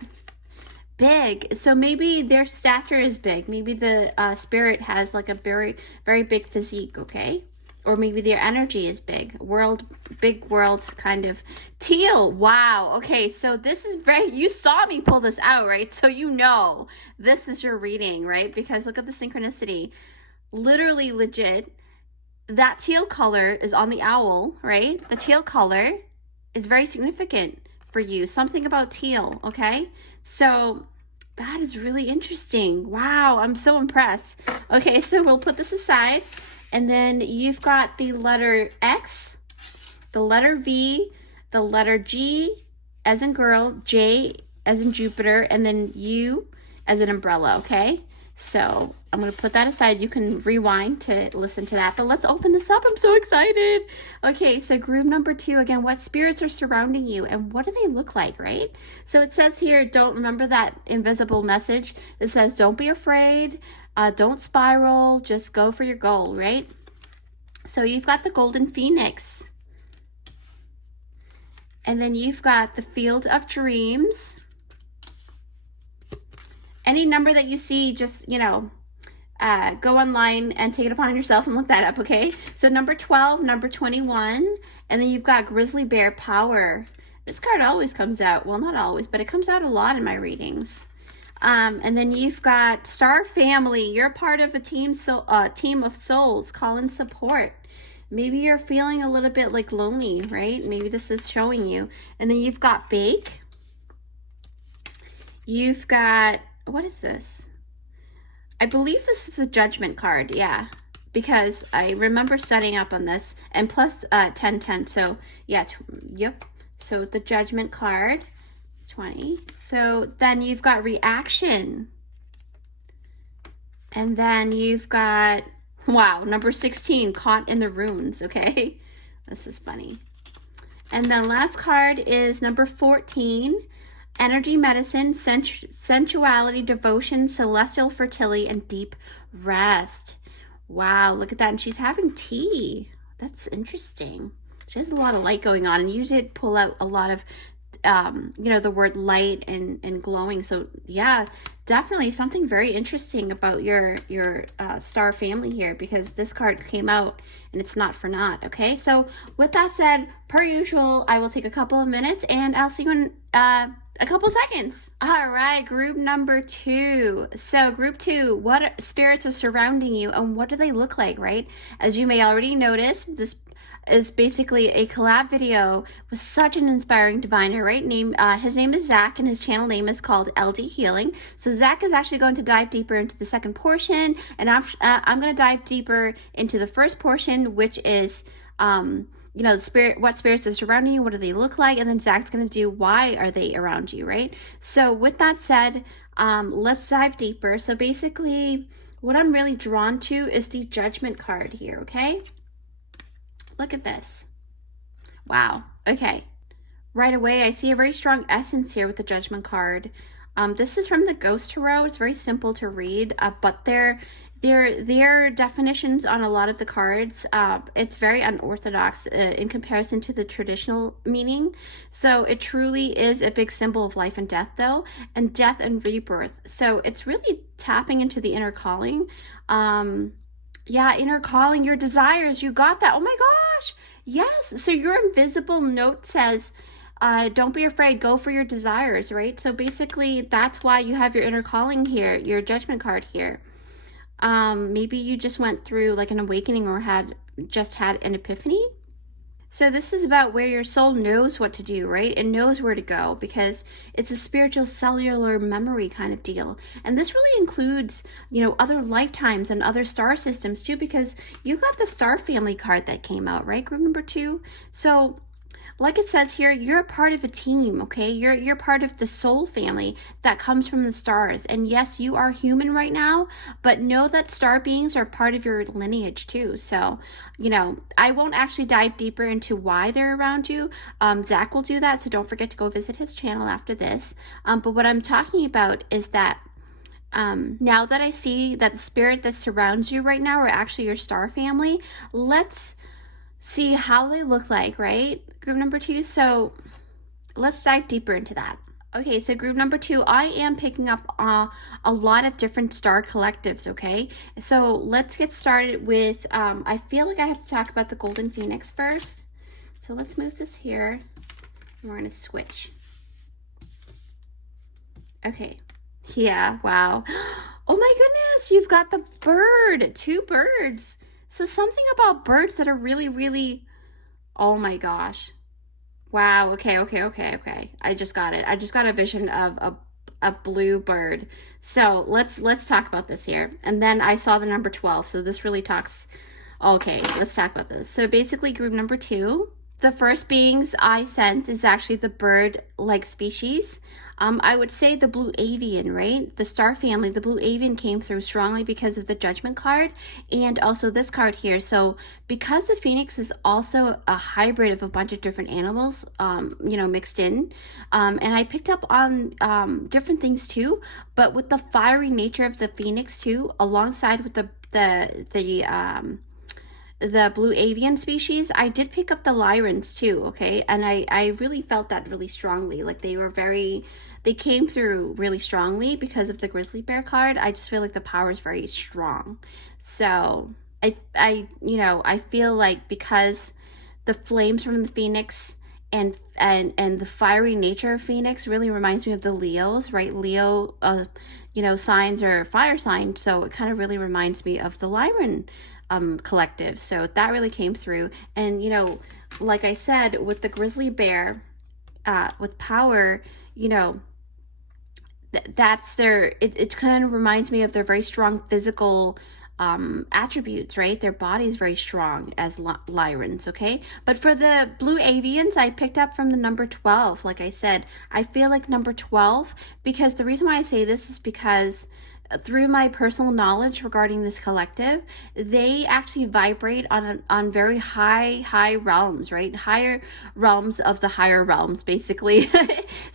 big. So maybe their stature is big. Maybe the spirit has like a very, very big physique, okay? Or maybe their energy is big. Big world kind of. Teal. Wow. Okay, so this is very, you saw me pull this out, right? So you know this is your reading, right? Because look at the synchronicity. Literally legit. That teal color is on the owl, right? The teal color is very significant for you. Something about teal, okay? So that is really interesting. Wow, I'm so impressed. Okay, so we'll put this aside. And then you've got the letter X, the letter V, the letter G as in girl, J as in Jupiter, and then U as an umbrella, okay? So I'm going to put that aside. You can rewind to listen to that. But let's open this up. I'm so excited. Okay, so group number 2, again, what spirits are surrounding you and what do they look like, right? So it says here, don't remember that invisible message. It says, don't be afraid. Don't spiral. Just go for your goal, right? So you've got the Golden Phoenix. And then you've got the Field of Dreams. Any number that you see, just, you know, go online and take it upon yourself and look that up, okay? So number 12, number 21, and then you've got Grizzly Bear Power. This card always comes out. Well, not always, but it comes out a lot in my readings. And then you've got Star Family. You're part of a team of souls. Call in support. Maybe you're feeling a little bit like lonely, right? Maybe this is showing you. And then you've got Bake. You've got... What is this? I believe this is the Judgment card, yeah, because I remember setting up on this, and plus 1010, so yeah, yep. So the Judgment card, 20. So then you've got Reaction, and then you've got, wow, number 16, Caught in the Runes, okay? This is funny. And then last card is number 14, Energy Medicine, Sensuality, Devotion, Celestial Fertility, and Deep Rest. Wow, look at that. And she's having tea. That's interesting. She has a lot of light going on. And you did pull out a lot of, you know, the word light and glowing. So, yeah, definitely something very interesting about your star family here, because this card came out and it's not for naught, okay? So, with that said, per usual, I will take a couple of minutes and I'll see you in a couple seconds. All right, group number 2. So group 2, what spirits are surrounding you and what do they look like, right? As you may already notice, this is basically a collab video with such an inspiring diviner, right? His name is Zach and his channel name is called LD Healing. So Zach is actually going to dive deeper into the second portion, and I'm going to dive deeper into the first portion, which is you know, what spirits are surrounding you, what do they look like, and then Zach's going to do why are they around you, right? So with that said, let's dive deeper. So basically, what I'm really drawn to is the Judgment card here, okay? Look at this. Wow. Okay. Right away, I see a very strong essence here with the Judgment card. This is from the Ghost Tarot. It's very simple to read, but their definitions on a lot of the cards, it's very unorthodox in comparison to the traditional meaning. So it truly is a big symbol of life and death, though, and death and rebirth. So it's really tapping into the inner calling. Yeah, inner calling, your desires, you got that. Oh my gosh. Yes. So your invisible note says, don't be afraid, go for your desires, right? So basically that's why you have your inner calling here, your judgment card here. Maybe you just went through like an awakening or just had an epiphany. So this is about where your soul knows what to do, right? It knows where to go because it's a spiritual cellular memory kind of deal. And this really includes, you know, other lifetimes and other star systems too, because you got the star family card that came out, right? Group number 2. So like it says here, you're a part of a team, okay? You're part of the soul family that comes from the stars. And yes, you are human right now, but know that star beings are part of your lineage too. So, you know, I won't actually dive deeper into why they're around you. Zach will do that, so don't forget to go visit his channel after this. But what I'm talking about is that now that I see that the spirit that surrounds you right now are actually your star family, let's see how they look like, right? Group number 2. So let's dive deeper into that. Okay, so group number 2, I am picking up a lot of different star collectives, okay? So let's get started with, I feel like I have to talk about the Golden Phoenix first. So let's move this here, and we're gonna switch. Okay, yeah, wow. Oh my goodness, you've got the bird, 2 birds. So something about birds that are really, really, oh my gosh. Wow, okay. I just got it. I just got a vision of a blue bird. So let's talk about this here. And then I saw the number 12. So this really talks, okay, let's talk about this. So basically group number 2, the first beings I sense is actually the bird-like species. I would say the blue avian, right? The star family, the blue avian came through strongly because of the judgment card and also this card here. So because the phoenix is also a hybrid of a bunch of different animals, you know, mixed in, and I picked up on different things too, but with the fiery nature of the phoenix too, alongside with the blue avian species, I did pick up the Lyrans too, okay? And I really felt that really strongly. Like they came through really strongly because of the grizzly bear card. I just feel like the power is very strong. So you know, I feel like because the flames from the phoenix and the fiery nature of phoenix really reminds me of the Leos, right? Leo, you know, signs are fire signs, so it kind of really reminds me of the Lyran collective. So that really came through. And, you know, like I said, with the grizzly bear, with power, you know, that's it kind of reminds me of their very strong physical attributes, right? Their body is very strong as Lyrans, okay? But for the blue avians, I picked up from the number 12. Like I said, I feel like number 12, because the reason why I say this is because through my personal knowledge regarding this collective, they actually vibrate on very high realms, right? Higher realms of the higher realms, basically.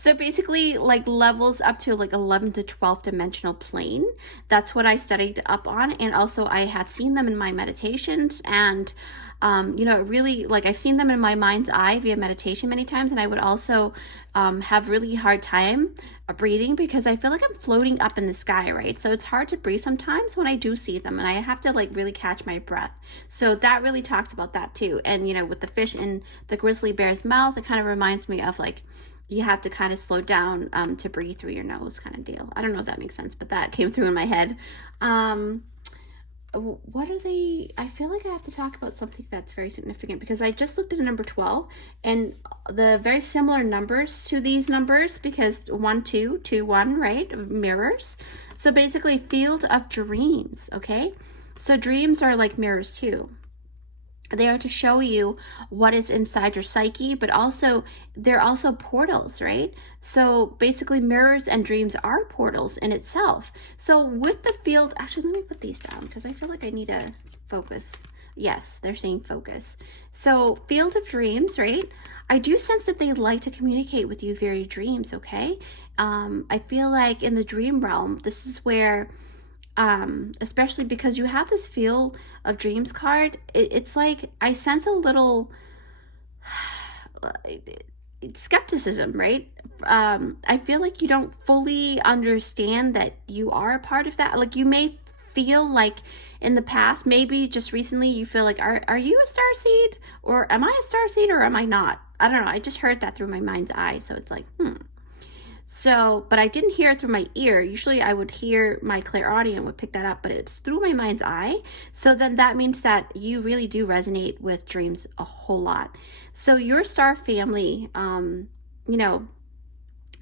So basically like levels up to like 11th to 12th dimensional plane. That's what I studied up on. And also I have seen them in my meditations, and you know, really, like I've seen them in my mind's eye via meditation many times, and I would also have really hard time breathing because I feel like I'm floating up in the sky, right? So it's hard to breathe sometimes when I do see them, and I have to like really catch my breath. So that really talks about that too. And you know, with the fish in the grizzly bear's mouth, it kind of reminds me of like you have to kind of slow down to breathe through your nose kind of deal. I don't know if that makes sense, but that came through in my head. What are they? I feel like I have to talk about something that's very significant because I just looked at number 12 and the very similar numbers to these numbers, because 1 2 2 1, right, mirrors. So basically field of dreams, okay? So dreams are like mirrors too. They are to show you what is inside your psyche, but also they're also portals, right? So basically mirrors and dreams are portals in itself. So with the field, actually, let me put these down because I feel like I need to focus. Yes, they're saying focus. So field of dreams, right? I do sense that they like to communicate with you via your dreams, okay? I feel like in the dream realm, this is where especially because you have this field of dreams card, it's like I sense a little skepticism, right? I feel like you don't fully understand that you are a part of that. Like you may feel like in the past, maybe just recently, you feel like, are you a star seed, or am I a star seed, or am I not? I don't know. I just heard that through my mind's eye. So it's like, So, but I didn't hear it through my ear. Usually I would hear, my clairaudient would pick that up, but it's through my mind's eye. So then that means that you really do resonate with dreams a whole lot. So your star family, you know,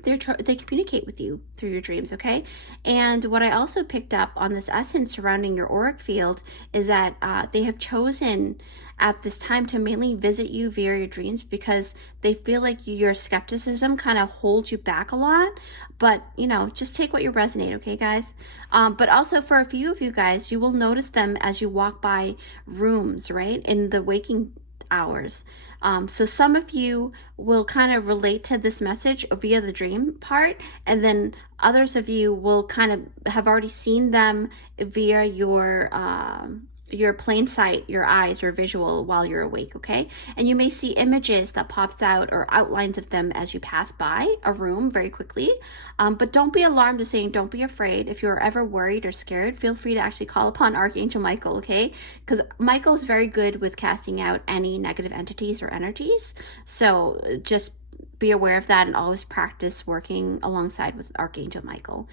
they communicate with you through your dreams, okay? And what I also picked up on this essence surrounding your auric field is that they have chosen at this time to mainly visit you via your dreams because they feel like your skepticism kind of holds you back a lot. But, you know, just take what you resonate, okay, guys? But also for a few of you guys, you will notice them as you walk by rooms, right, in the waking hours. So some of you will kind of relate to this message via the dream part, and then others of you will kind of have already seen them via your plain sight, your eyes, your visual while you're awake, okay? And you may see images that pops out or outlines of them as you pass by a room very quickly. But don't be alarmed, to saying don't be afraid. If you're ever worried or scared, feel free to actually call upon Archangel Michael, okay? Because Michael is very good with casting out any negative entities or energies. So just be aware of that and always practice working alongside with Archangel Michael.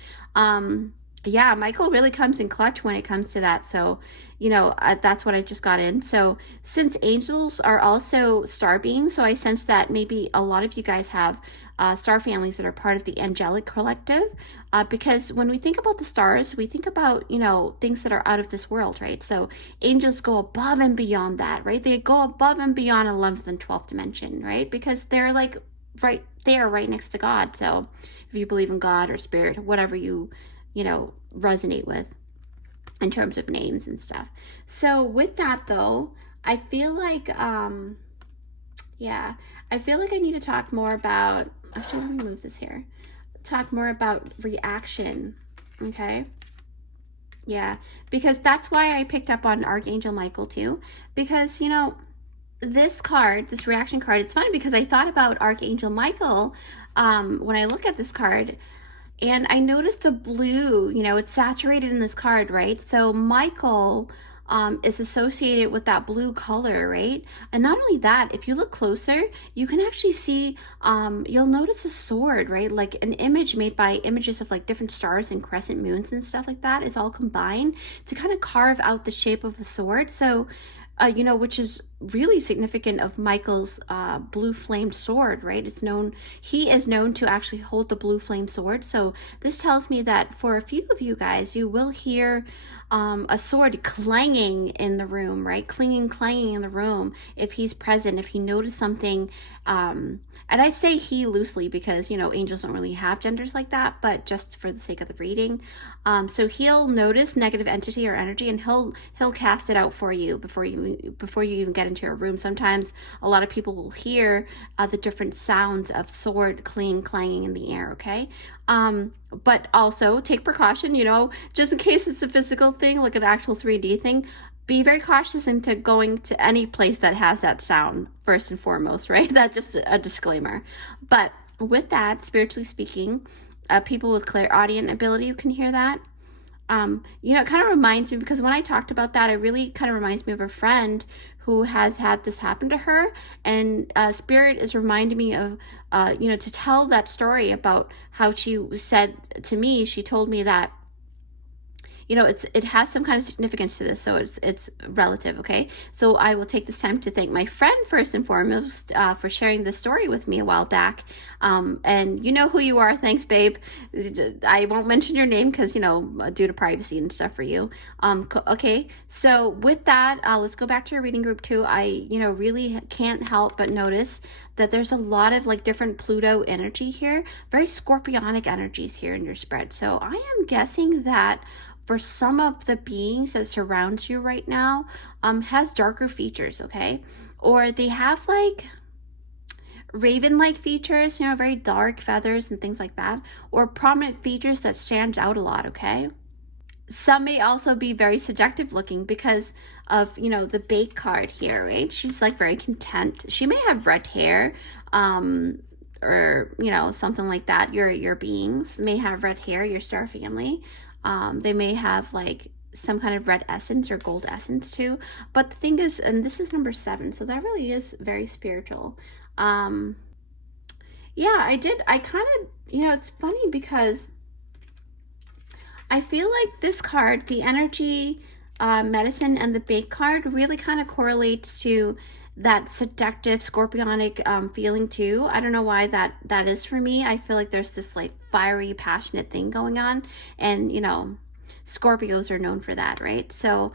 Yeah, Michael really comes in clutch when it comes to that. So, you know, that's what I just got in. So since angels are also star beings, so I sense that maybe a lot of you guys have star families that are part of the angelic collective, because when we think about the stars, we think about, you know, things that are out of this world, right? So angels go above and beyond that, right? They go above and beyond 11th and 12th dimension, right? Because they're like right there, right next to God. So if you believe in God or spirit, whatever you know, resonate with in terms of names and stuff. So with that though, I feel like, yeah, I feel like I need to talk more about, actually, let me move this here, talk more about reaction, okay? Yeah, because that's why I picked up on Archangel Michael too, because, you know, this card, this reaction card, it's funny because I thought about Archangel Michael when I look at this card. And I noticed the blue, you know, it's saturated in this card, right? So Michael is associated with that blue color, right? And not only that, if you look closer, you can actually see, you'll notice a sword, right? Like an image made by images of like different stars and crescent moons and stuff like that is all combined to kind of carve out the shape of a sword. So, you know, which is really significant of Michael's blue flamed sword, right? It's known, he is known to actually hold the blue flame sword. So this tells me that for a few of you guys, you will hear a sword clanging in the room, right? Clanging in the room if he's present, if he noticed something. And I say he loosely because, you know, angels don't really have genders like that, but just for the sake of the reading. So he'll notice negative entity or energy, and he'll cast it out for you before you even get into your room. Sometimes a lot of people will hear the different sounds of sword clanging in the air, okay? But also take precaution, you know, just in case it's a physical thing, like an actual 3D thing. Be very cautious into going to any place that has that sound, first and foremost, right? That's just a disclaimer. But with that, spiritually speaking, people with clairaudient ability can hear that. You know, it kind of reminds me, because when I talked about that, it really kind of reminds me of a friend who has had this happen to her, and Spirit is reminding me of, you know, to tell that story about how she said to me, she told me that, you know, it has some kind of significance to this, so it's relative, okay? So I will take this time to thank my friend first and foremost for sharing this story with me a while back. And you know who you are. Thanks, babe. I won't mention your name because, you know, due to privacy and stuff for you. Okay, so with that, let's go back to our reading group 2. I, you know, really can't help but notice that there's a lot of like different Pluto energy here, very scorpionic energies here in your spread. So I am guessing that for some of the beings that surrounds you right now, has darker features, okay? Or they have like raven-like features, you know, very dark feathers and things like that, or prominent features that stand out a lot, okay? Some may also be very seductive looking because of, you know, the bake card here, right? She's like very content. She may have red hair, or, you know, something like that. Your beings may have red hair, your star family. They may have like some kind of red essence or gold essence too. But the thing is, and this is number 7, so that really is very spiritual. Yeah, I kind of, you know, it's funny because I feel like this card, the energy medicine and the bait card, really kind of correlates to that seductive scorpionic feeling too. I don't know why that is for me. I feel like there's this like fiery, passionate thing going on, and you know, Scorpios are known for that, right? So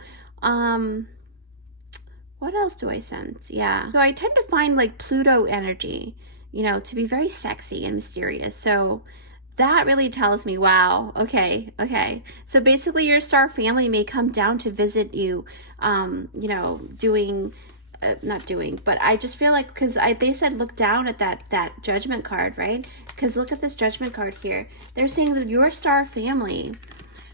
what else do I sense? Yeah, so I tend to find like Pluto energy, you know, to be very sexy and mysterious. So that really tells me, wow, okay. So basically your star family may come down to visit you, you know, not doing, but I just feel like, because they said look down at that judgment card, right? Because look at this judgment card here. They're saying that your star family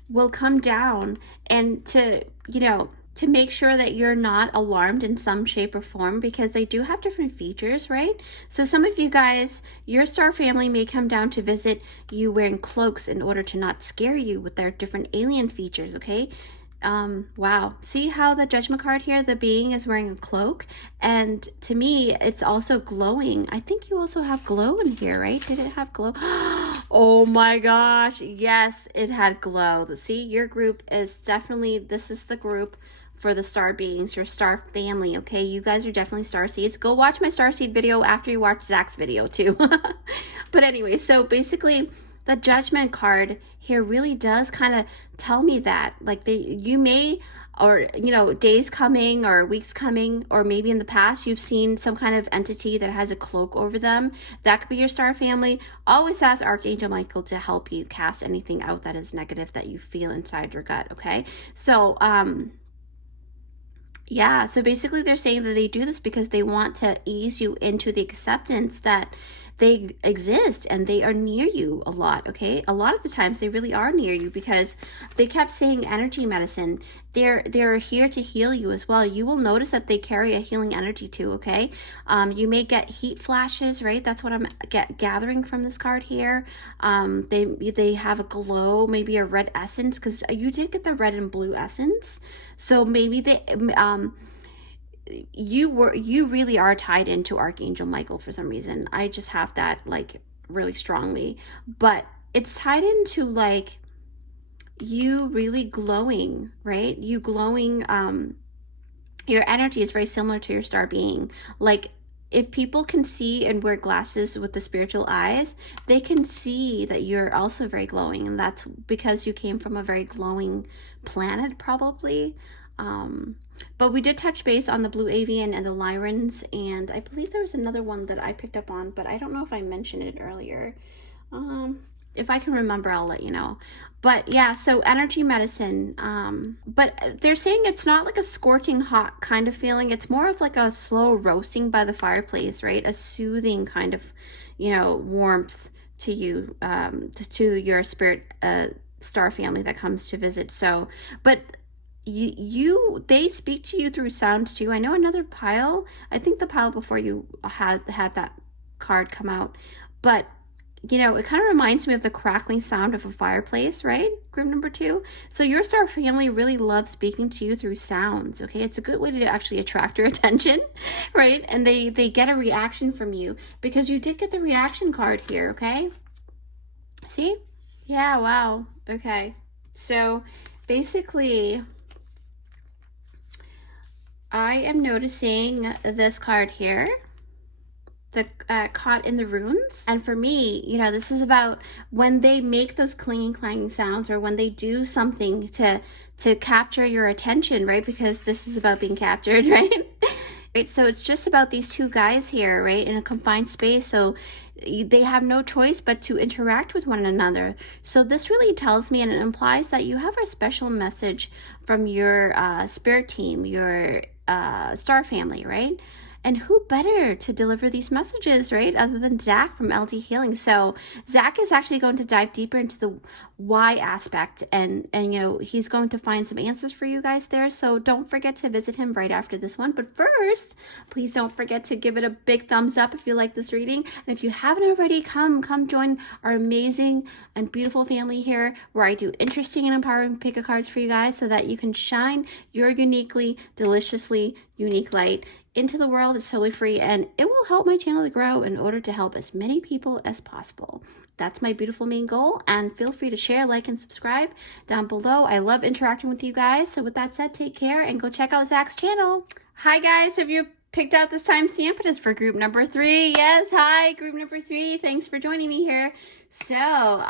will come down and to, you know, to make sure that you're not alarmed in some shape or form, because they do have different features, right? So some of you guys, your star family may come down to visit you wearing cloaks in order to not scare you with their different alien features, okay? Wow. See how the judgment card here, the being is wearing a cloak, and to me it's also glowing. I think you also have glow in here, right? Did it have glow? Oh my gosh, yes, it had glow. See, your group is definitely, this is the group for the star beings, your star family, okay? You guys are definitely star seeds. Go watch my star seed video after you watch Zach's video too. But anyway, so basically the judgment card here really does kind of tell me that, like, you may, or you know, days coming or weeks coming, or maybe in the past you've seen some kind of entity that has a cloak over them. That could be your star family. Always ask Archangel Michael to help you cast anything out that is negative that you feel inside your gut, okay? So yeah, so basically they're saying that they do this because they want to ease you into the acceptance that they exist and they are near you a lot, okay? A lot of the times they really are near you, because they kept saying energy medicine. They're here to heal you as well. You will notice that they carry a healing energy too, okay? You may get heat flashes, right? That's what I'm gathering from this card here. They have a glow, maybe a red essence, because you did get the red and blue essence. So maybe they you really are tied into Archangel Michael for some reason. I just have that like really strongly, but it's tied into like you really glowing, right? You glowing, your energy is very similar to your star being. Like, if people can see and wear glasses with the spiritual eyes, they can see that you're also very glowing, and that's because you came from a very glowing planet, probably. But we did touch base on the Blue Avian and the Lyrans, and I believe there was another one that I picked up on, but I don't know if I mentioned it earlier. If I can remember, I'll let you know. But yeah, so energy medicine, but they're saying it's not like a scorching hot kind of feeling. It's more of like a slow roasting by the fireplace, right? A soothing kind of, you know, warmth to you, to your spirit star family that comes to visit. So, but they speak to you through sounds too. I know another pile, I think the pile before you had that card come out, but you know, it kind of reminds me of the crackling sound of a fireplace, right? Group number 2. So your star family really loves speaking to you through sounds, okay? It's a good way to actually attract your attention, right? And they get a reaction from you, because you did get the reaction card here, okay? See? Yeah, wow. Okay. So basically, I am noticing this card here, the caught in the runes. And for me, you know, this is about when they make those clinging, clanging sounds, or when they do something to capture your attention, right? Because this is about being captured, right? Right, so it's just about these two guys here, right, in a confined space. So they have no choice but to interact with one another. So this really tells me, and it implies that you have a special message from your spirit team, your star family, right? And who better to deliver these messages, right, other than Zach from LT Healing? So Zach is actually going to dive deeper into why aspect, and you know, he's going to find some answers for you guys there. So don't forget to visit him right after this one. But first, please don't forget to give it a big thumbs up if you like this reading. And if you haven't already, come join our amazing and beautiful family here, where I do interesting and empowering pick a cards for you guys, so that you can shine your uniquely, deliciously unique light into the world. It's totally free, and it will help my channel to grow in order to help as many people as possible. That's my beautiful main goal, and feel free to share, like, and subscribe down below. I love interacting with you guys. So with that said, take care and go check out Zach's channel. Hi guys, have you picked out this timestamp? It is for group number 3. Yes, hi, group number 3. Thanks for joining me here. So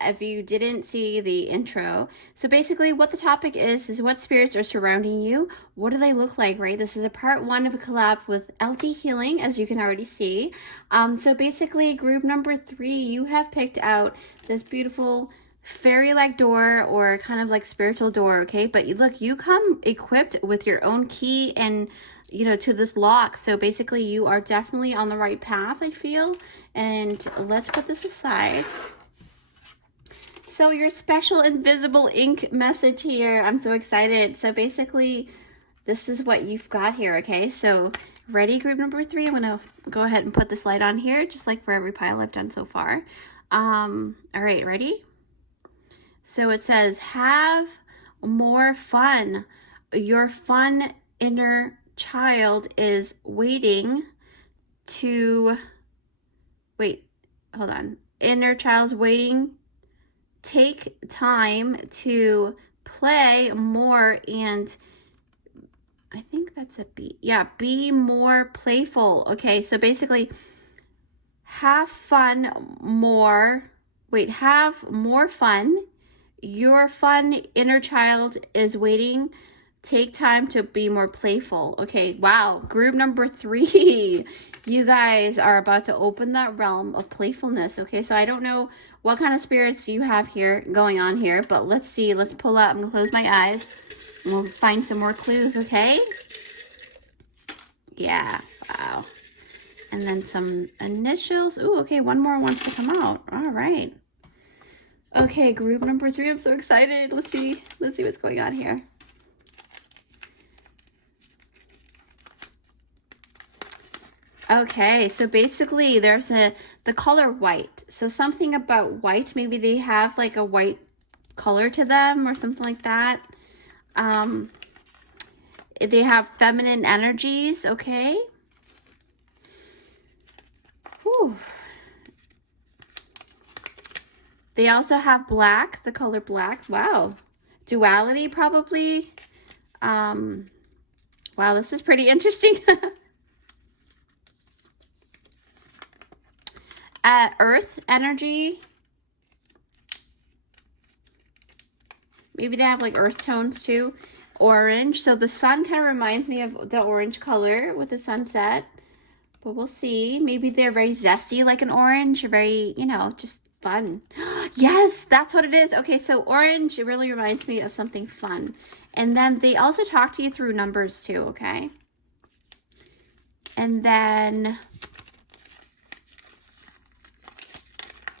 if you didn't see the intro, so basically what the topic is what spirits are surrounding you. What do they look like, right? This is a part 1 of a collab with LT Healing, as you can already see. So basically group number 3, you have picked out this beautiful fairy-like door, or kind of like spiritual door, okay? But look, you come equipped with your own key and, you know, to this lock. So basically you are definitely on the right path, I feel. And let's put this aside. So your special invisible ink message here, I'm so excited. So basically this is what you've got here, okay? So ready, group number 3? I'm gonna go ahead and put this light on here, just like for every pile I've done so far. All right, ready? So it says, have more fun. Your fun inner child is waiting to, wait, hold on. Inner child's waiting. Take time to play more, and I think that's a B. Yeah, be more playful. Okay, so basically have fun more. Wait, have more fun. Your fun inner child is waiting. Take time to be more playful. Okay, wow. Group number 3. You guys are about to open that realm of playfulness. Okay, so I don't know what kind of spirits you have here going on here, but let's see. Let's pull up. I'm going to close my eyes, and we'll find some more clues, okay? Yeah, wow. And then some initials. Ooh, okay, one more wants to come out. All right. Okay, group number 3. I'm so excited. Let's see what's going on here. Okay, so basically there's the color white. So something about white, maybe they have like a white color to them or something like that. They have feminine energies, okay? Whew. They also have black, the color black. Wow. Duality, probably. Wow, this is pretty interesting. Earth energy. Maybe they have like earth tones too. Orange. So the sun kind of reminds me of the orange color with the sunset. But we'll see. Maybe they're very zesty, like an orange. Very, you know, just fun. Yes, that's what it is. Okay, so orange, it really reminds me of something fun. And then they also talk to you through numbers too, okay? And then,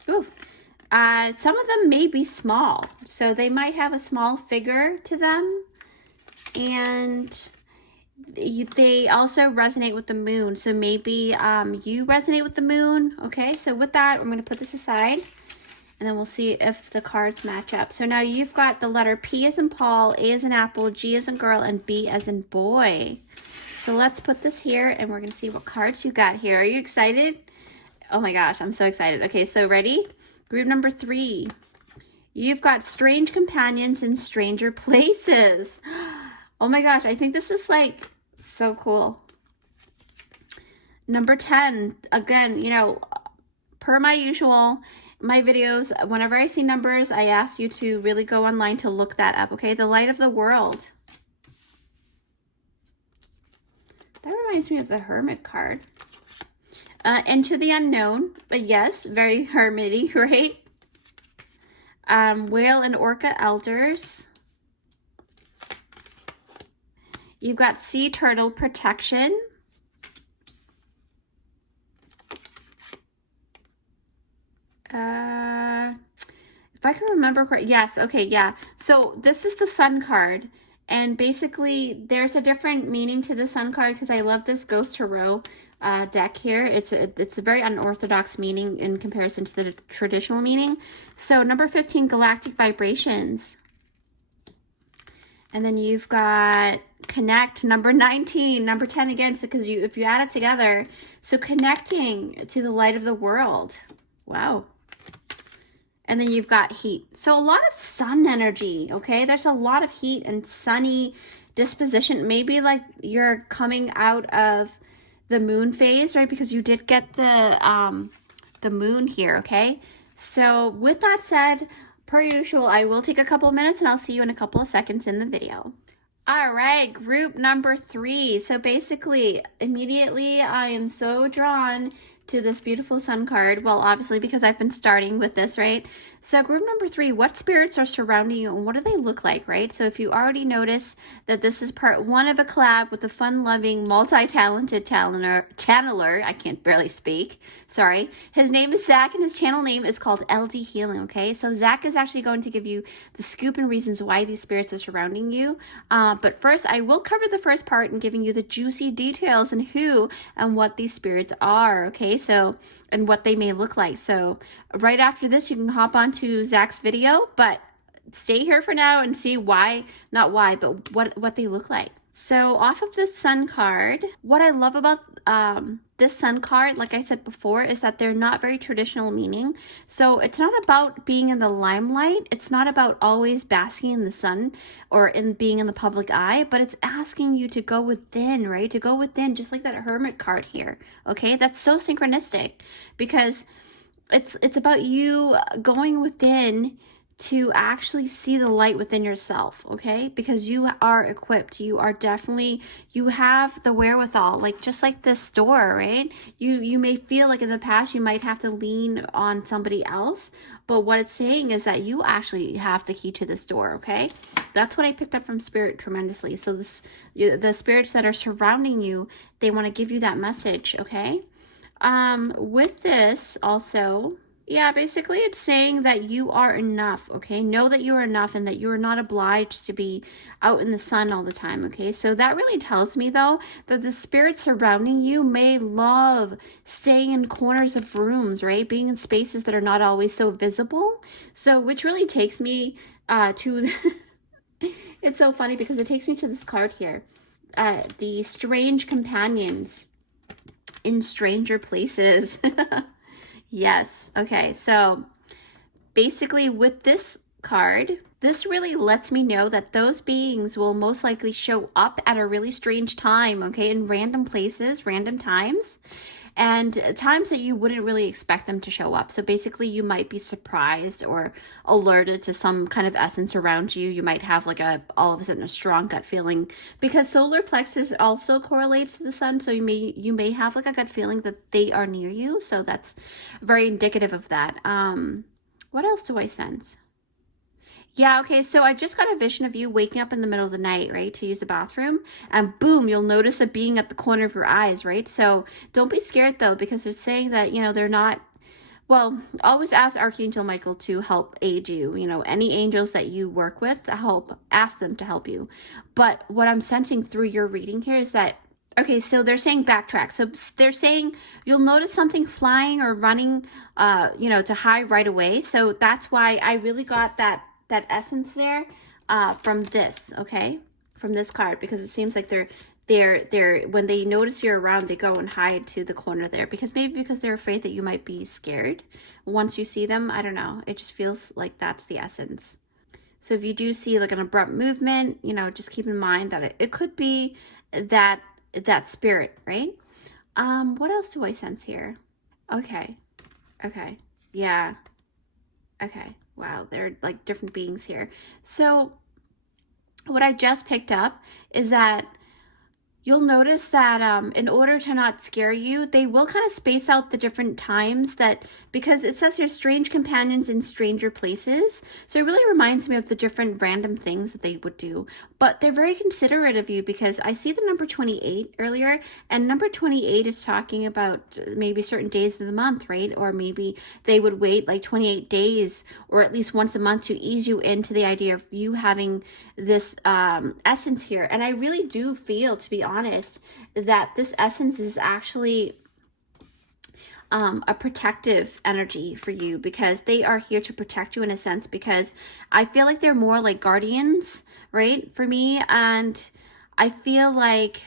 ooh, some of them may be small. So they might have a small figure to them. And they also resonate with the moon. So maybe you resonate with the moon. Okay, so with that, I'm going to put this aside. And then we'll see if the cards match up. So now you've got the letter P as in Paul, A as in apple, G as in girl, and B as in boy. So let's put this here, and we're going to see what cards you got here. Are you excited? Oh my gosh, I'm so excited. Okay, so ready? Group number 3. You've got strange companions in stranger places. Oh my gosh, I think this is like so cool. Number 10, again, you know, per my usual, my videos, whenever I see numbers, I ask you to really go online to look that up, okay? The light of the world. That reminds me of the Hermit card. Into the unknown, but yes, very hermity, right? Whale and orca elders. You've got sea turtle protection. If I can remember correctly, yes, okay, yeah. So this is the Sun card, and basically there's a different meaning to the Sun card because I love this Ghost Tarot deck here. It's a very unorthodox meaning in comparison to the traditional meaning. So number 15, galactic vibrations. And then you've got connect, number 19, number 10 again. So because if you add it together, so connecting to the light of the world. Wow. And then you've got heat. So a lot of sun energy, okay? There's a lot of heat and sunny disposition. Maybe like you're coming out of the moon phase, right? Because you did get the moon here, okay? So with that said, per usual, I will take a couple minutes and I'll see you in a couple of seconds in the video. All right, group number 3. So basically, immediately I am so drawn to this beautiful Sun card. Well, obviously because I've been starting with this, right? So group number 3, what spirits are surrounding you and what do they look like, right? So if you already notice that this is part 1 of a collab with a fun-loving, multi-talented channeler, I can't barely speak, sorry. His name is Zach and his channel name is called LD Healing, okay? So Zach is actually going to give you the scoop and reasons why these spirits are surrounding you. But first, I will cover the first part in giving you the juicy details and who and what these spirits are, okay? So, and what they may look like. So right after this, you can hop onto Zach's video, but stay here for now and see why, not why, but what they look like. So off of this Sun card, what I love about this Sun card, like I said before, is that they're not very traditional meaning. So it's not about being in the limelight. It's not about always basking in the sun or in being in the public eye, but it's asking you to go within, right? To go within, just like that Hermit card here. Okay, that's so synchronistic because it's about you going within to actually see the light within yourself, okay? Because you are equipped. You are definitely, you have the wherewithal, like just like this door, right? You may feel like in the past you might have to lean on somebody else, but what it's saying is that you actually have the key to this door, okay? That's what I picked up from Spirit tremendously. So the spirits that are surrounding you, they want to give you that message, okay? With this also, yeah, basically it's saying that you are enough, okay? Know that you are enough and that you are not obliged to be out in the sun all the time, okay? So that really tells me, though, that the spirits surrounding you may love staying in corners of rooms, right? Being in spaces that are not always so visible. So, which really takes me to... It's so funny because it takes me to this card here. The strange companions in stranger places. Yes. Okay. So basically with this card, this really lets me know that those beings will most likely show up at a really strange time, okay, in random places, random times, and times that you wouldn't really expect them to show up. So basically you might be surprised or alerted to some kind of essence around you. You might have like all of a sudden a strong gut feeling because solar plexus also correlates to the sun. So you may have like a gut feeling that they are near you. So that's very indicative of that. What else do I sense? Yeah, okay, so I just got a vision of you waking up in the middle of the night, right, to use the bathroom, and boom, you'll notice a being at the corner of your eyes, right? So don't be scared, though, because it's saying that, you know, they're not, well, always ask Archangel Michael to help aid you. You know, any angels that you work with, ask them to help you. But what I'm sensing through your reading here is that, okay, so they're saying backtrack. So they're saying you'll notice something flying or running, you know, to hide right away. So that's why I really got that essence there from this, okay, from this card, because it seems like they're when they notice you're around, they go and hide to the corner there, because they're afraid that you might be scared once you see them. I don't know, it just feels like that's the essence. So if you do see like an abrupt movement, you know, just keep in mind that it could be that spirit, right? What else do I sense here? Okay, yeah, okay. Wow, they're like different beings here. So what I just picked up is that you'll notice that in order to not scare you, they will kind of space out the different times that, because it says here strange companions in stranger places. So it really reminds me of the different random things that they would do. But they're very considerate of you, because I see the number 28 earlier, and number 28 is talking about maybe certain days of the month, right? Or maybe they would wait like 28 days or at least once a month to ease you into the idea of you having this essence here. And I really do feel, to be honest, that this essence is actually a protective energy for you, because they are here to protect you in a sense, because I feel like they're more like guardians, right, for me. And I feel like,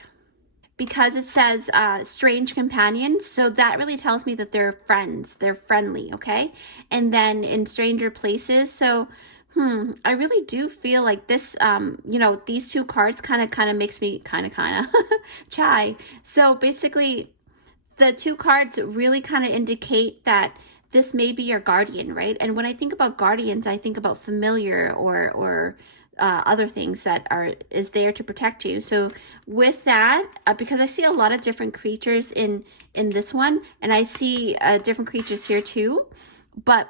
because it says strange companions, so that really tells me that they're friends, they're friendly, okay? And then in stranger places, so I really do feel like this, you know, these two cards kind of makes me kind of chai. So basically, the two cards really kind of indicate that this may be your guardian, right? And when I think about guardians, I think about familiar or other things that is there to protect you. So with that, because I see a lot of different creatures in this one, and I see different creatures here too, but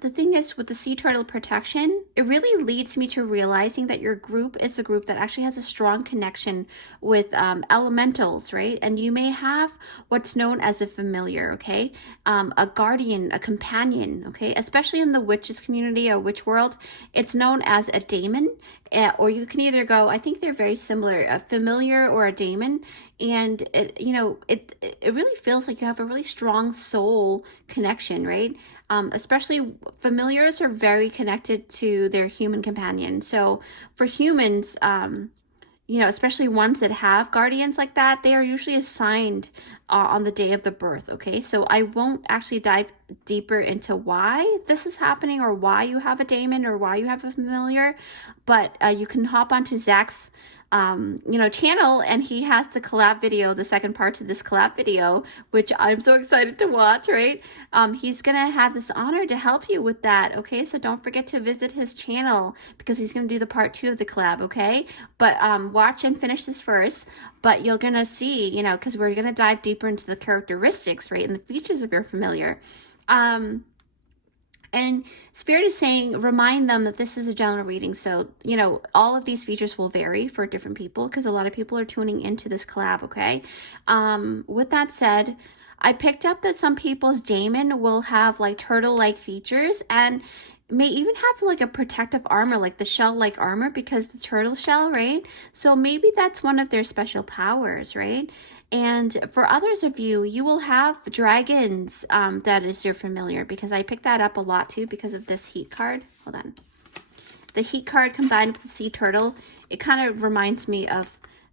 the thing is, with the sea turtle protection, it really leads me to realizing that your group is a group that actually has a strong connection with elementals, right? And you may have what's known as a familiar, okay? A guardian, a companion, okay? Especially in the witches community or witch world, it's known as a daemon, or you can either go, I think they're very similar, a familiar or a daemon. And it, you know, it really feels like you have a really strong soul connection, right? Especially familiars are very connected to their human companion. So for humans, you know, especially ones that have guardians like that, they are usually assigned on the day of the birth, okay? So I won't actually dive deeper into why this is happening, or why you have a daemon, or why you have a familiar, but you can hop onto Zach's you know, channel, and he has the collab video, the second part to this collab video, which I'm so excited to watch, right? He's gonna have this honor to help you with that, okay? So don't forget to visit his channel, because he's gonna do the part 2 of the collab, okay? But watch and finish this first, but you're gonna see, you know, because we're gonna dive deeper into the characteristics, right, and the features of your familiar. And Spirit is saying, remind them that this is a general reading. So, you know, all of these features will vary for different people, because a lot of people are tuning into this collab, okay? With that said, I picked up that some people's daemon will have like turtle-like features, and may even have like a protective armor, like the shell-like armor, because the turtle shell, right? So maybe that's one of their special powers, right? And for others of you, you will have dragons, that is your familiar, because I picked that up a lot too because of this heat card. Hold on. The heat card combined with the sea turtle, it kind of reminds me of,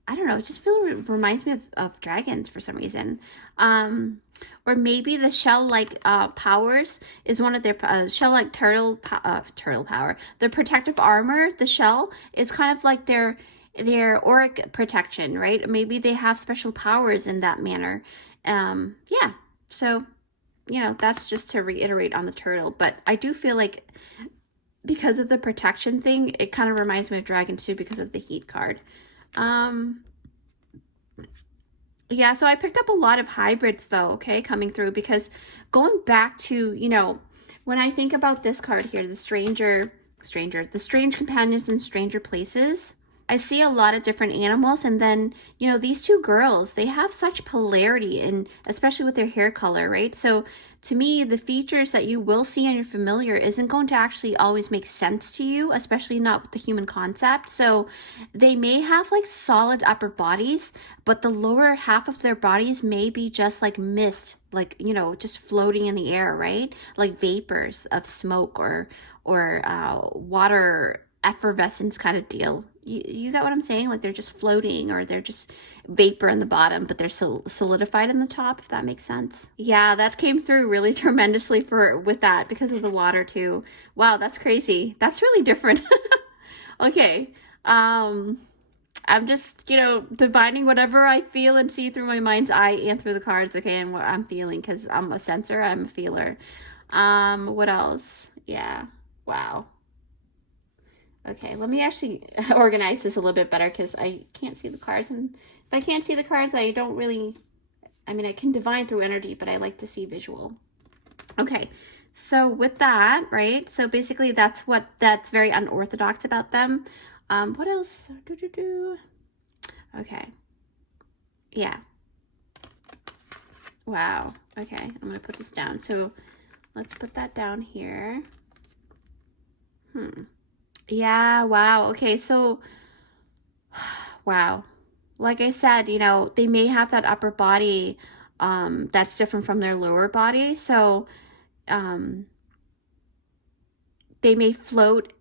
I don't know, it just reminds me of dragons for some reason. Or maybe the shell-like powers is one of their shell-like turtle power. The protective armor, the shell, is kind of like their auric protection, right? Maybe they have special powers in that manner. Yeah, so, you know, that's just to reiterate on the turtle. But I do feel like because of the protection thing, it kind of reminds me of dragons too, because of the heat card. Yeah, so I picked up a lot of hybrids though, okay, coming through, because going back to, you know, when I think about this card here, the strange companions in stranger places, I see a lot of different animals. And then, you know, these two girls, they have such polarity, and especially with their hair color, right? So to me, the features that you will see in your familiar isn't going to actually always make sense to you, especially not with the human concept. So they may have like solid upper bodies, but the lower half of their bodies may be just like mist, like, you know, just floating in the air, right? Like vapors of smoke or water effervescence kind of deal. You got what I'm saying? Like they're just floating, or they're just vapor in the bottom, but they're solidified in the top, if that makes sense. Yeah, that came through really tremendously with that, because of the water too. Wow, that's crazy. That's really different. Okay. I'm just, you know, divining whatever I feel and see through my mind's eye and through the cards, okay, and what I'm feeling, because I'm a sensor, I'm a feeler. What else? Yeah. Wow. Okay, let me actually organize this a little bit better because I can't see the cards. And if I can't see the cards, I don't really, I mean, I can divine through energy, but I like to see visual. Okay, so with that, right? So basically that's very unorthodox about them. What else? Okay. Yeah. Wow. Okay, I'm going to put this down. So let's put that down here. Yeah, wow. Okay, so, wow. Like I said, you know, they may have that upper body that's different from their lower body. So they may float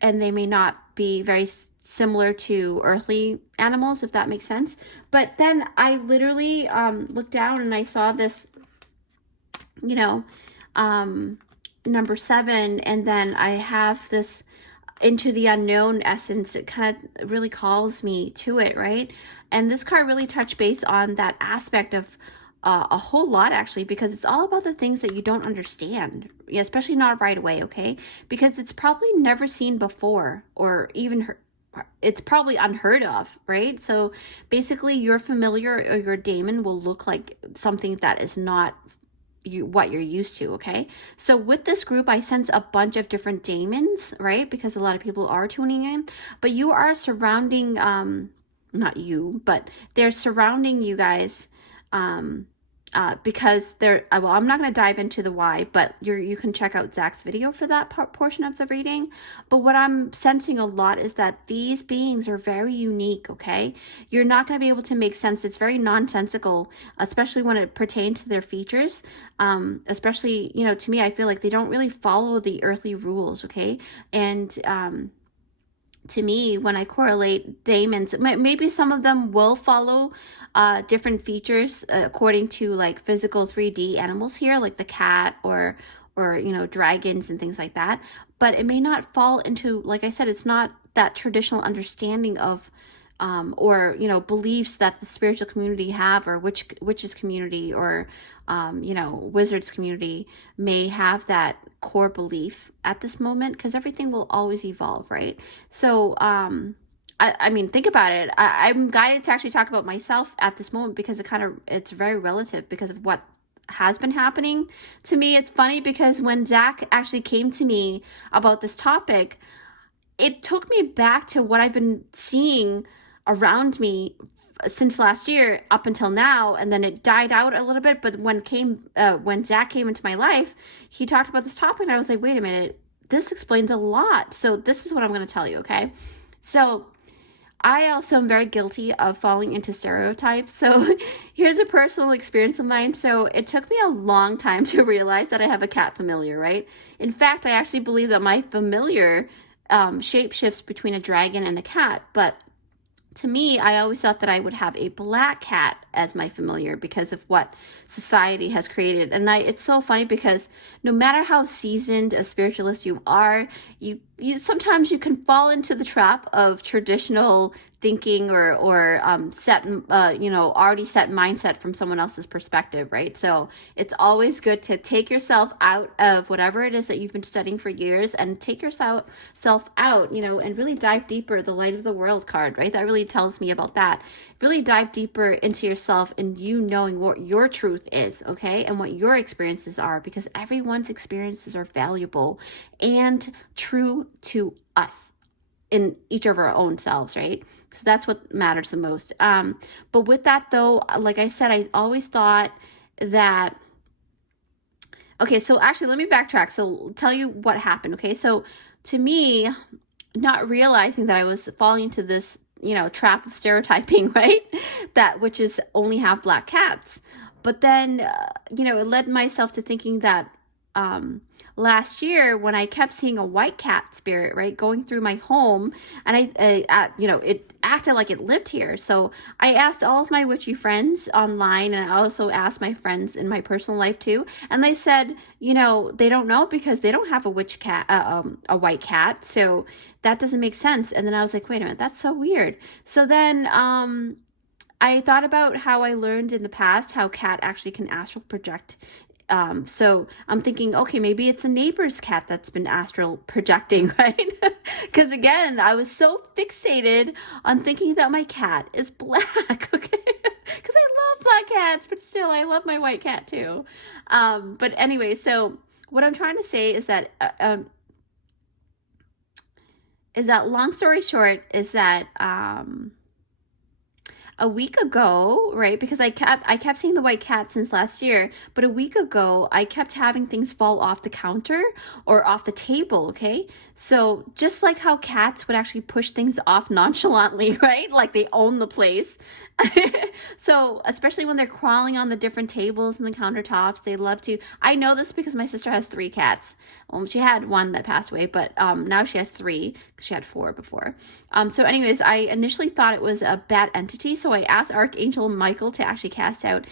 and they may not be very similar to earthly animals, if that makes sense. But then I literally looked down and I saw this, you know, number 7, and then I have this into the unknown essence. It kind of really calls me to it, right? And this card really touched base on that aspect of a whole lot, actually, because it's all about the things that you don't understand, especially not right away, okay? Because it's probably never seen before, or even it's probably unheard of, right? So basically your familiar or your daemon will look like something that is not what you're used to, okay? So with this group, I sense a bunch of different daemons, right? Because a lot of people are tuning in, but you are surrounding, not you, but they're surrounding you guys, because they're, well, I'm not going to dive into the why, but you can check out Zach's video for that portion of the reading. But what I'm sensing a lot is that these beings are very unique, okay? You're not going to be able to make sense. It's very nonsensical, especially when it pertains to their features. Especially, you know, to me, I feel like they don't really follow the earthly rules, okay? And to me, when I correlate daemons, maybe some of them will follow different features according to like physical 3D animals here, like the cat or you know, dragons and things like that. But it may not fall into, like I said, it's not that traditional understanding of or, you know, beliefs that the spiritual community have, or witches community, or you know, wizards community may have that core belief at this moment, because everything will always evolve, right? So I mean, think about it. I'm guided to actually talk about myself at this moment because it's very relative because of what has been happening to me. It's funny because when Zach actually came to me about this topic, it took me back to what I've been seeing around me since last year up until now, and then it died out a little bit. But when Zach came into my life, he talked about this topic, and I was like, wait a minute, this explains a lot. So this is what I'm going to tell you, okay? So I also am very guilty of falling into stereotypes. So here's a personal experience of mine. So it took me a long time to realize that I have a cat familiar, right? In fact, I actually believe that my familiar shapeshifts between a dragon and a cat. But to me, I always thought that I would have a black cat as my familiar because of what society has created. And it's so funny because no matter how seasoned a spiritualist you are, you sometimes you can fall into the trap of traditional thinking or set you know, already set mindset from someone else's perspective, right? So it's always good to take yourself out of whatever it is that you've been studying for years and take yourself out, you know, and really dive deeper. The light of the world card, right? That really tells me about that. Really dive deeper into yourself and you knowing what your truth is, okay? And what your experiences are, because everyone's experiences are valuable and true to us in each of our own selves, right? So that's what matters the most. But with that though, like I said, I always thought that, okay, so actually let me backtrack. So I'll tell you what happened, okay? So to me, not realizing that I was falling into this, you know, trap of stereotyping, right? That witches only have black cats. But then, you know, it led myself to thinking that last year when I kept seeing a white cat spirit, right, going through my home, and I you know, it acted like it lived here. So I asked all of my witchy friends online, and I also asked my friends in my personal life too, and they said, you know, they don't know because they don't have a witch cat, a white cat, so that doesn't make sense. And then I was like, wait a minute, that's so weird. So then I thought about how I learned in the past how cat actually can astral project So I'm thinking, okay, maybe it's a neighbor's cat that's been astral projecting, right? Because again, I was so fixated on thinking that my cat is black, okay? Because I love black cats, but still, I love my white cat too. But anyway, so what I'm trying to say is that long story short is that a week ago, right? Because I kept seeing the white cat since last year, but a week ago I kept having things fall off the counter or off the table, okay? So just like how cats would actually push things off nonchalantly, right? Like they own the place. So especially when they're crawling on the different tables and the countertops, they love to. I know this because my sister has 3 cats. She had 1 that passed away, but now she has 3 because she had 4 before. So anyways, I initially thought it was a bad entity, so I asked Archangel Michael to actually cast out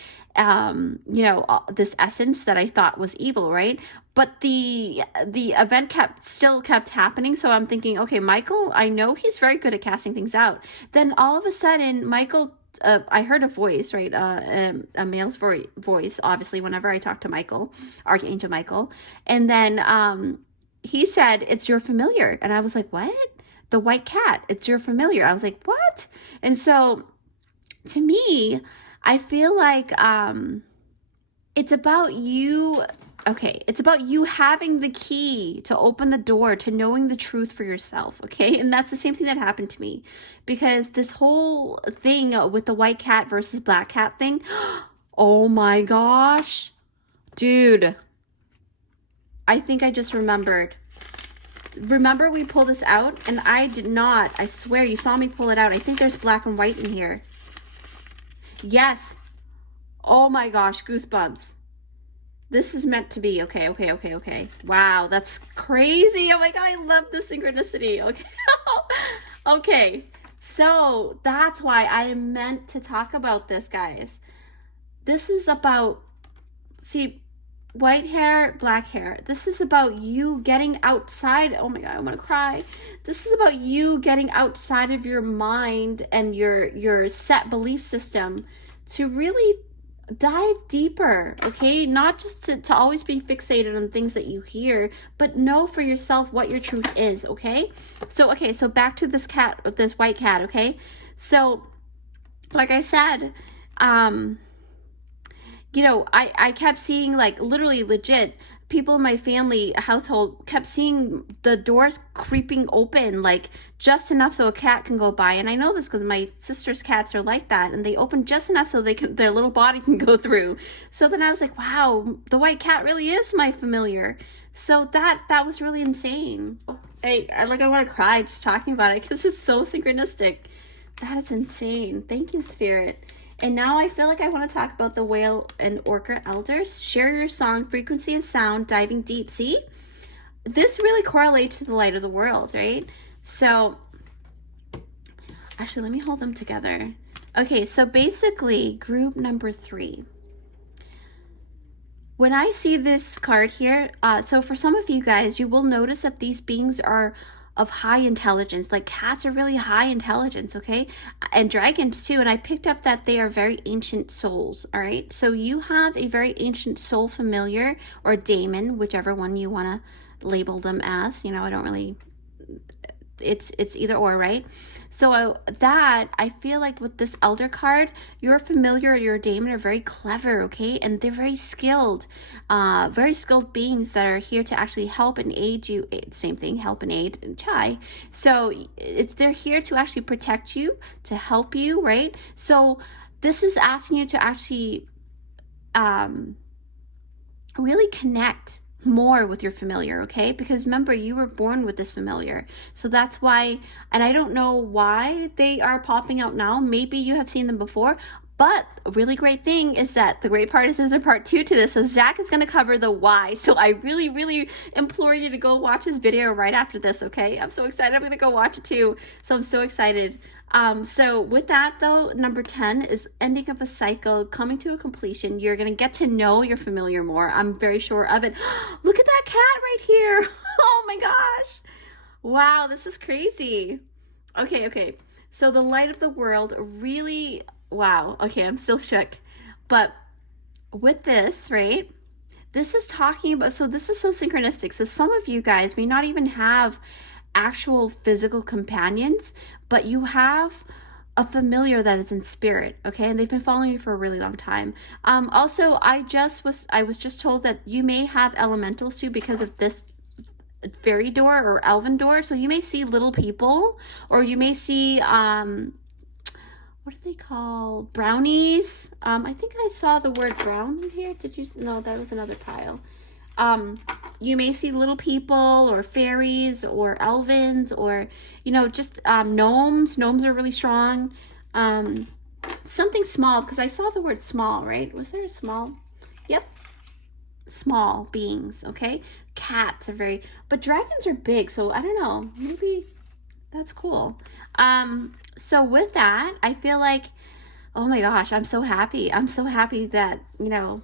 this essence that I thought was evil, right? But the event still kept happening, so I'm thinking, okay, Michael, I know he's very good at casting things out. Then all of a sudden, Michael, I heard a voice, right? A male's voice, obviously, whenever I talk to Michael, Archangel Michael. And then he said, it's your familiar. And I was like, what? The white cat, it's your familiar. I was like, what? And so to me, I feel like it's about you. Okay, it's about you having the key to open the door to knowing the truth for yourself, okay? And that's the same thing that happened to me, because this whole thing with the white cat versus black cat thing, oh my gosh, dude, I think I just remembered. Remember we pulled this out and I did not, I swear you saw me pull it out. I think there's black and white in here. Yes. Oh my gosh, goosebumps. This is meant to be. Okay. Wow, that's crazy. Oh my God, I love the synchronicity. Okay. Okay, so that's why I meant to talk about this, guys. This is about, see, white hair, black hair. This is about you getting outside. Oh my God, I want to cry. This is about you getting outside of your mind and your set belief system to really dive deeper, okay? Not just to always be fixated on things that you hear, but know for yourself what your truth is, okay? So back to this cat, this white cat, okay? So like I said, I kept seeing, like, literally legit people in my family household kept seeing the doors creeping open, like just enough so a cat can go by. And I know this because my sister's cats are like that, and they open just enough so their little body can go through. So then I was like, wow, the white cat really is my familiar. So that was really insane. I want to cry just talking about it because it's so synchronistic. That is insane. Thank you, Spirit. And now I feel like I want to talk about the whale and orca elders. Share your song, frequency and sound, diving deep. See? This really correlates to the light of the world, right? So, actually, let me hold them together. Okay, so basically, group number 3. When I see this card here, so for some of you guys, you will notice that these beings are of high intelligence. Like cats are really high intelligence, okay? And dragons too. And I picked up that they are very ancient souls, all right? So you have a very ancient soul familiar or daemon, whichever one you want to label them as. I don't really, it's either or, right? So that, I feel like with this elder card, your familiar or your daemon are very clever, okay? And they're very skilled beings that are here to actually help and aid you. Same thing, help and aid and chai. So they're here to actually protect you, to help you, right? So this is asking you to actually really connect more with your familiar, okay? Because remember, you were born with this familiar. So that's why, and I don't know why they are popping out now. Maybe you have seen them before, but a really great thing is that the great part is there's a part 2 to this. So Zach is going to cover the why. So I really, really implore you to go watch his video right after this, okay? I'm so excited. I'm going to go watch it too. So I'm so excited. So with that though, number 10 is ending of a cycle, coming to a completion. You're going to get to know your familiar more. I'm very sure of it. Look at that cat right here. Oh my gosh. Wow, this is crazy. Okay. So the light of the world really, wow. Okay, I'm still shook. But with this, right? this is talking about, so this is so synchronistic. So some of you guys may not even have actual physical companions, but you have a familiar that is in spirit, okay? And they've been following you for a really long time. Also, I was just told that you may have elementals too because of this fairy door or elven door. So you may see little people, or you may see what do they call, brownies? I think I saw the word brown in here. Did you? No, that was another pile. You may see little people or fairies or elvins, or, you know, just gnomes. Gnomes are really strong. Something small, because I saw the word small, right? Was there a small? Yep. Small beings, okay? Cats are very, but dragons are big, so I don't know. Maybe that's cool. So with that, I feel like, oh my gosh, I'm so happy. I'm so happy that, you know,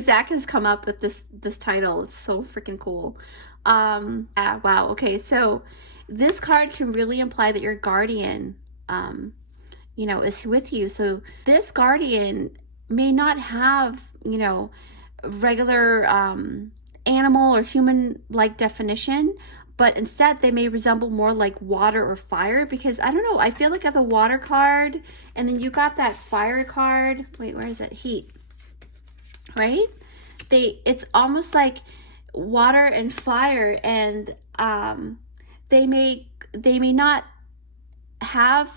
Zach has come up with this title. It's so freaking cool. Wow. Okay, so this card can really imply that your guardian, you know, is with you. So this guardian may not have, you know, regular animal or human-like definition, but instead they may resemble more like water or fire, because I don't know, I feel like I have a water card, and then you got that fire card. Wait, where is it? Heat. Right? It's almost like water and fire, and they may not have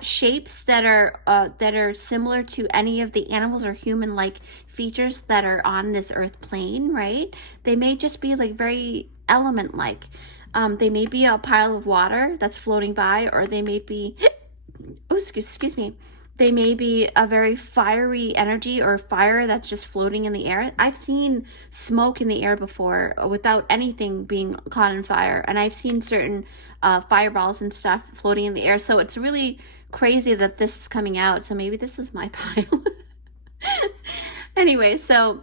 shapes that are similar to any of the animals or human-like features that are on this earth plane, right? They may just be like very element-like. They may be a pile of water that's floating by, or they may be, oh, excuse me, they may be a very fiery energy or fire that's just floating in the air. I've seen smoke in the air before without anything being caught on fire. And I've seen certain fireballs and stuff floating in the air. So it's really crazy that this is coming out. So maybe this is my pile. Anyway, so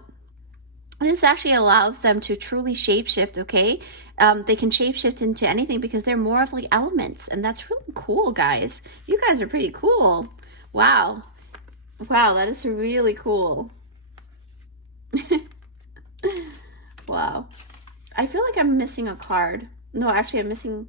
this actually allows them to truly shapeshift, okay? They can shapeshift into anything because they're more of like elements. And that's really cool, guys. You guys are pretty cool. Wow. Wow, that is really cool. Wow. I feel like I'm missing a card. No, actually I'm missing,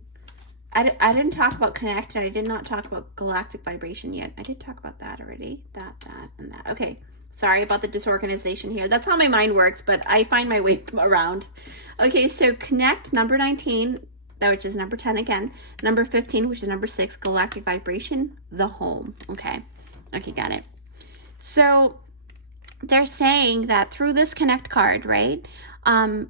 I didn't talk about connect, and I did not talk about galactic vibration yet. I did talk about that already. That, and that. Okay. Sorry about the disorganization here. That's how my mind works, but I find my way around. Okay, so connect, number 19, which is number 10 again. Number 15, which is number 6, galactic vibration, the home. Okay. Okay, got it. So they're saying that through this connect card, right?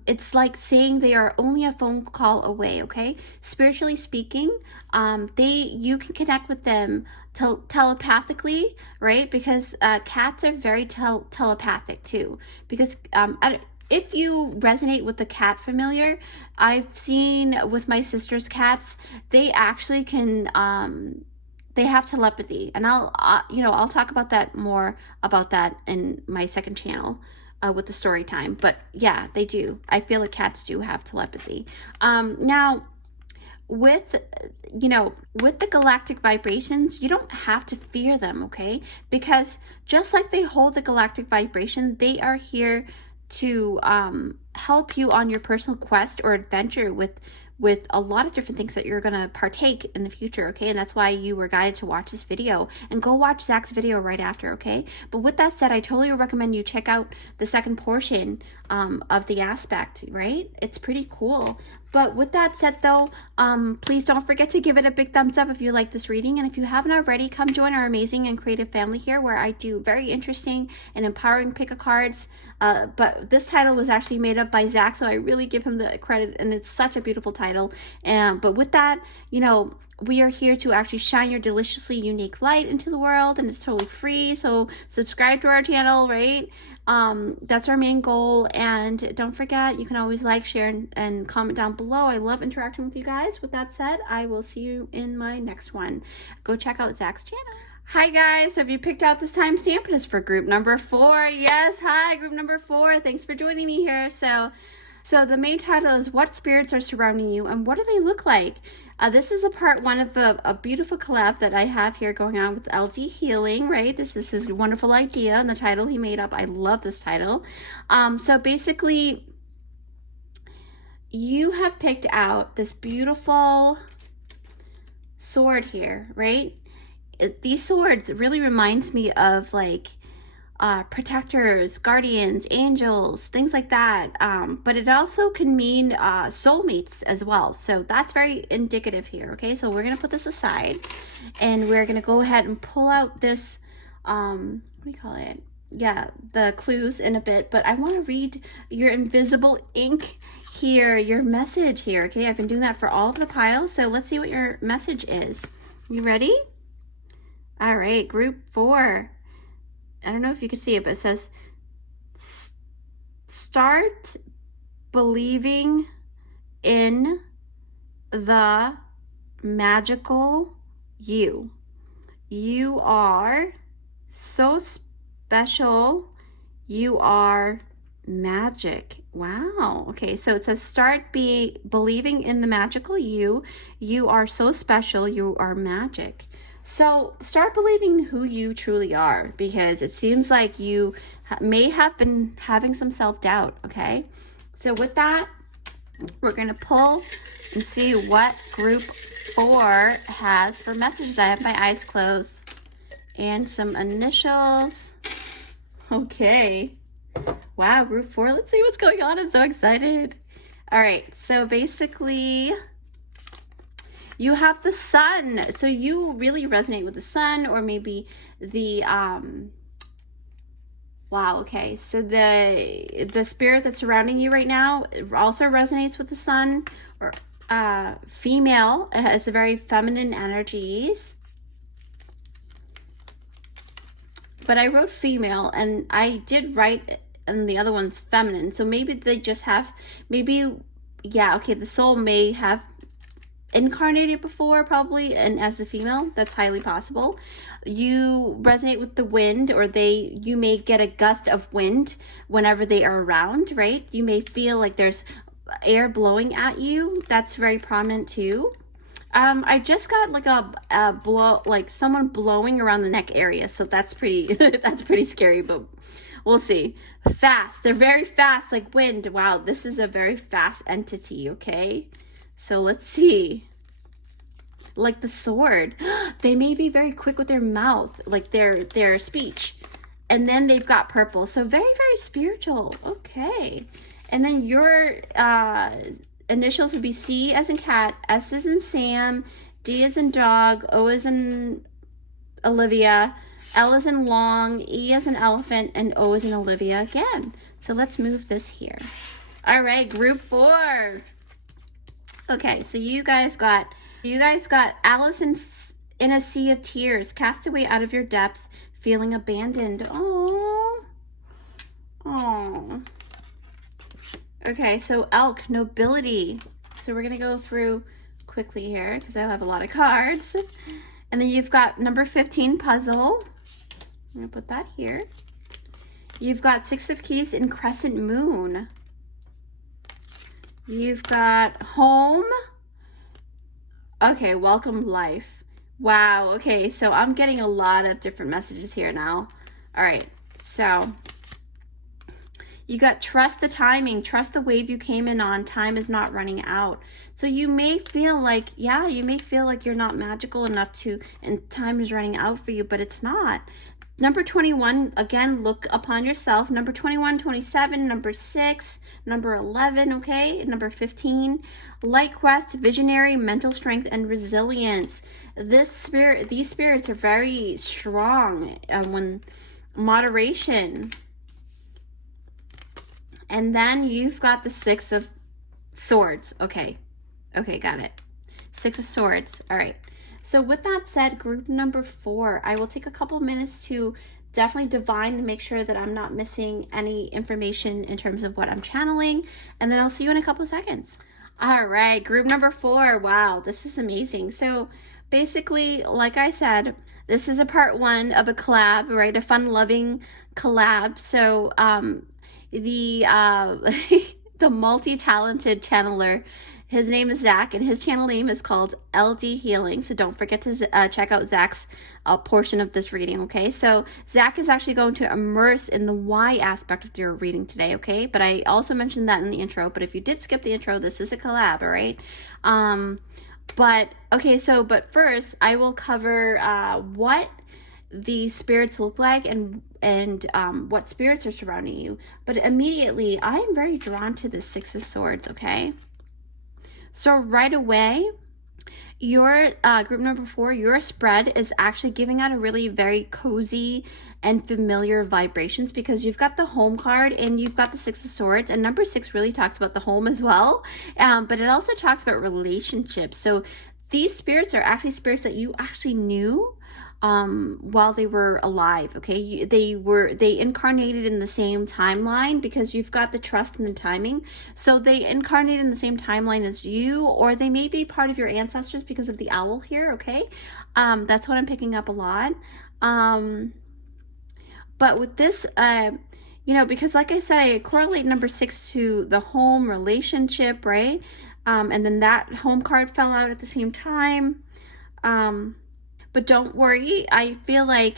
It's like saying they are only a phone call away, okay? Spiritually speaking, you can connect with them telepathically, right? Because cats are very telepathic too. Because if you resonate with the cat familiar, I've seen with my sister's cats, they actually can they have telepathy, and I'll talk about that more about that in my second channel with the story time. But yeah, they do. I feel like cats do have telepathy. Now, with the galactic vibrations, you don't have to fear them, okay? Because just like they hold the galactic vibration, they are here to help you on your personal quest or adventure with a lot of different things that you're going to partake in the future, okay? And that's why you were guided to watch this video, and go watch Zach's video right after, okay? But with that said, I totally recommend you check out the second portion of the aspect, right? It's pretty cool. But with that said though, please don't forget to give it a big thumbs up if you like this reading. And if you haven't already, come join our amazing and creative family here, where I do very interesting and empowering pick-a-cards. But this title was actually made up by Zach, so I really give him the credit, and it's such a beautiful title. But with that, we are here to actually shine your deliciously unique light into the world, and it's totally free. So subscribe to our channel, right? That's our main goal. And don't forget, you can always like, share, and comment down below. I love interacting with you guys. With that said, I will see you in my next one. Go check out Zach's channel. Hi guys, have you picked out this timestamp? It is for group number 4. Yes, hi, group number 4. Thanks for joining me here. So So the main title is What Spirits Are Surrounding You and What Do They Look Like? This is a part one of a beautiful collab that I have here going on with LD Healing, right? This is his wonderful idea and the title he made up. I love this title. So basically, you have picked out this beautiful sword here, right? These swords really reminds me of like protectors, guardians, angels, things like that. But it also can mean soulmates as well. So that's very indicative here. Okay, so we're gonna put this aside and we're gonna go ahead and pull out this, what do you call it? Yeah, the clues in a bit, but I want to read your invisible ink here, your message here. Okay, I've been doing that for all of the piles. So let's see what your message is. You ready? All right, group 4. I don't know if you can see it, but it says, start believing in the magical you. You are so special. You are magic. Wow. Okay, so it says start believing in the magical you. You are so special. You are magic. So start believing who you truly are, because it seems like you may have been having some self-doubt, okay? So with that, we're going to pull and see what group 4 has for messages. I have my eyes closed and some initials. Okay. Wow, group 4. Let's see what's going on. I'm so excited. All right, so basically, you have the sun. So you really resonate with the sun, or maybe the wow, okay. So the spirit that's surrounding you right now also resonates with the sun, or female. It has a very feminine energies. But I wrote female and I did write, and the other one's feminine. So maybe they just have, maybe, yeah, okay, the soul may have incarnated before, probably, and as a female. That's highly possible. You resonate with the wind, or you may get a gust of wind whenever they are around, right? You may feel like there's air blowing at you. That's very prominent too. I just got like a blow, like someone blowing around the neck area, so that's pretty that's pretty scary, but we'll see. Fast. They're very fast, like wind. Wow, this is a very fast entity, okay? So let's see. Like the sword. They may be very quick with their mouth, like their speech. And then they've got purple. So very, very spiritual. Okay. And then your initials would be C as in cat, S as in Sam, D as in dog, O as in Olivia, L as in long, E as in elephant, and O as in Olivia again. So let's move this here. All right, group 4. Okay, so you guys got Alice in a sea of tears, cast away out of your depth, feeling abandoned. Oh. Oh. Okay, so elk, nobility. So we're gonna go through quickly here because I have a lot of cards. And then you've got number 15, puzzle. I'm gonna put that here. You've got 6 of keys in crescent moon. You've got home. Okay, welcome life. Wow, okay, so I'm getting a lot of different messages here now. All right, so you got trust the timing, trust the wave you came in on, time is not running out. So you may feel like, yeah, you may feel like you're not magical enough to, and time is running out for you, but it's not. Number 21, again, look upon yourself. Number 21, 27, number 6, number 11, okay? Number 15, light quest, visionary, mental strength, and resilience. These spirits are very strong when moderation. And then you've got the 6 of swords. Okay, got it. 6 of swords, all right. So with that said, group number 4, I will take a couple minutes to definitely divine and make sure that I'm not missing any information in terms of what I'm channeling. And then I'll see you in a couple of seconds. All right, group number 4. Wow, this is amazing. So basically, like I said, this is a part 1 of a collab, right? A fun-loving collab. So the the multi-talented channeler. His name is Zach, and his channel name is called LD Healing. So don't forget to check out Zach's portion of this reading, okay? So Zach is actually going to immerse in the why aspect of your reading today, okay? But I also mentioned that in the intro. But if you did skip the intro, this is a collab, all right? But first, I will cover what the spirits look like and what spirits are surrounding you. But immediately, I am very drawn to the Six of Swords, okay? So right away, your group number 4, your spread is actually giving out a really very cozy and familiar vibrations, because you've got the home card and you've got the Six of Swords, and number 6 really talks about the home as well, but it also talks about relationships. So these spirits are actually spirits that you actually knew while they were alive, okay? They incarnated in the same timeline, because you've got the trust and the timing. So they incarnated in the same timeline as you, or they may be part of your ancestors because of the owl here, okay? That's what I'm picking up a lot. But with this, because like I said, I correlate number 6 to the home relationship, right? And then that home card fell out at the same time. But don't worry, I feel like,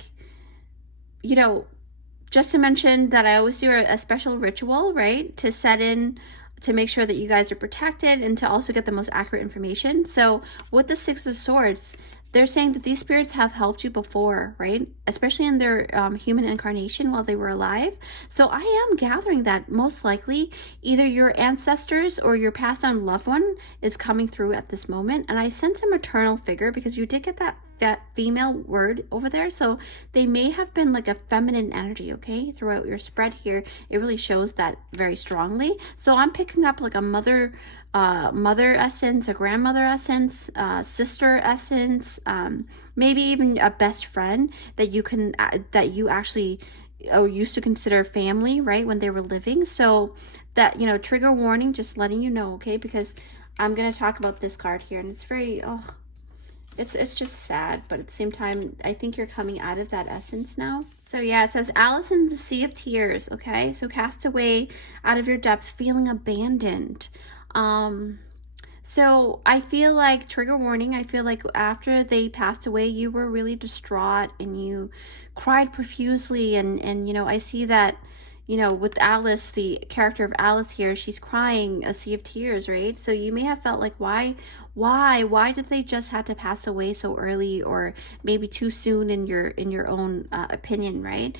just to mention that I always do a special ritual, right? To set in, to make sure that you guys are protected and to also get the most accurate information. So with the Six of Swords, they're saying that these spirits have helped you before, right? Especially in their human incarnation while they were alive. So I am gathering that most likely either your ancestors or your passed on loved one is coming through at this moment. And I sense a maternal figure, because you did get that female word over there. So they may have been like a feminine energy, okay? Throughout your spread here, it really shows that very strongly. So I'm picking up like a mother essence, a grandmother essence, sister essence, maybe even a best friend that you actually used to consider family, right, when they were living. So that, trigger warning, just letting you know, okay? Because I'm going to talk about this card here, and it's very, it's just sad, but at the same time, I think you're coming out of that essence now. So yeah, it says Alice in the Sea of Tears, okay? So cast away out of your depth, feeling abandoned. So I feel like, trigger warning, I feel like after they passed away, you were really distraught and you cried profusely, and I see that, with Alice, the character of Alice here, she's crying a sea of tears, right? So you may have felt like, why did they just have to pass away so early, or maybe too soon in your own opinion, right?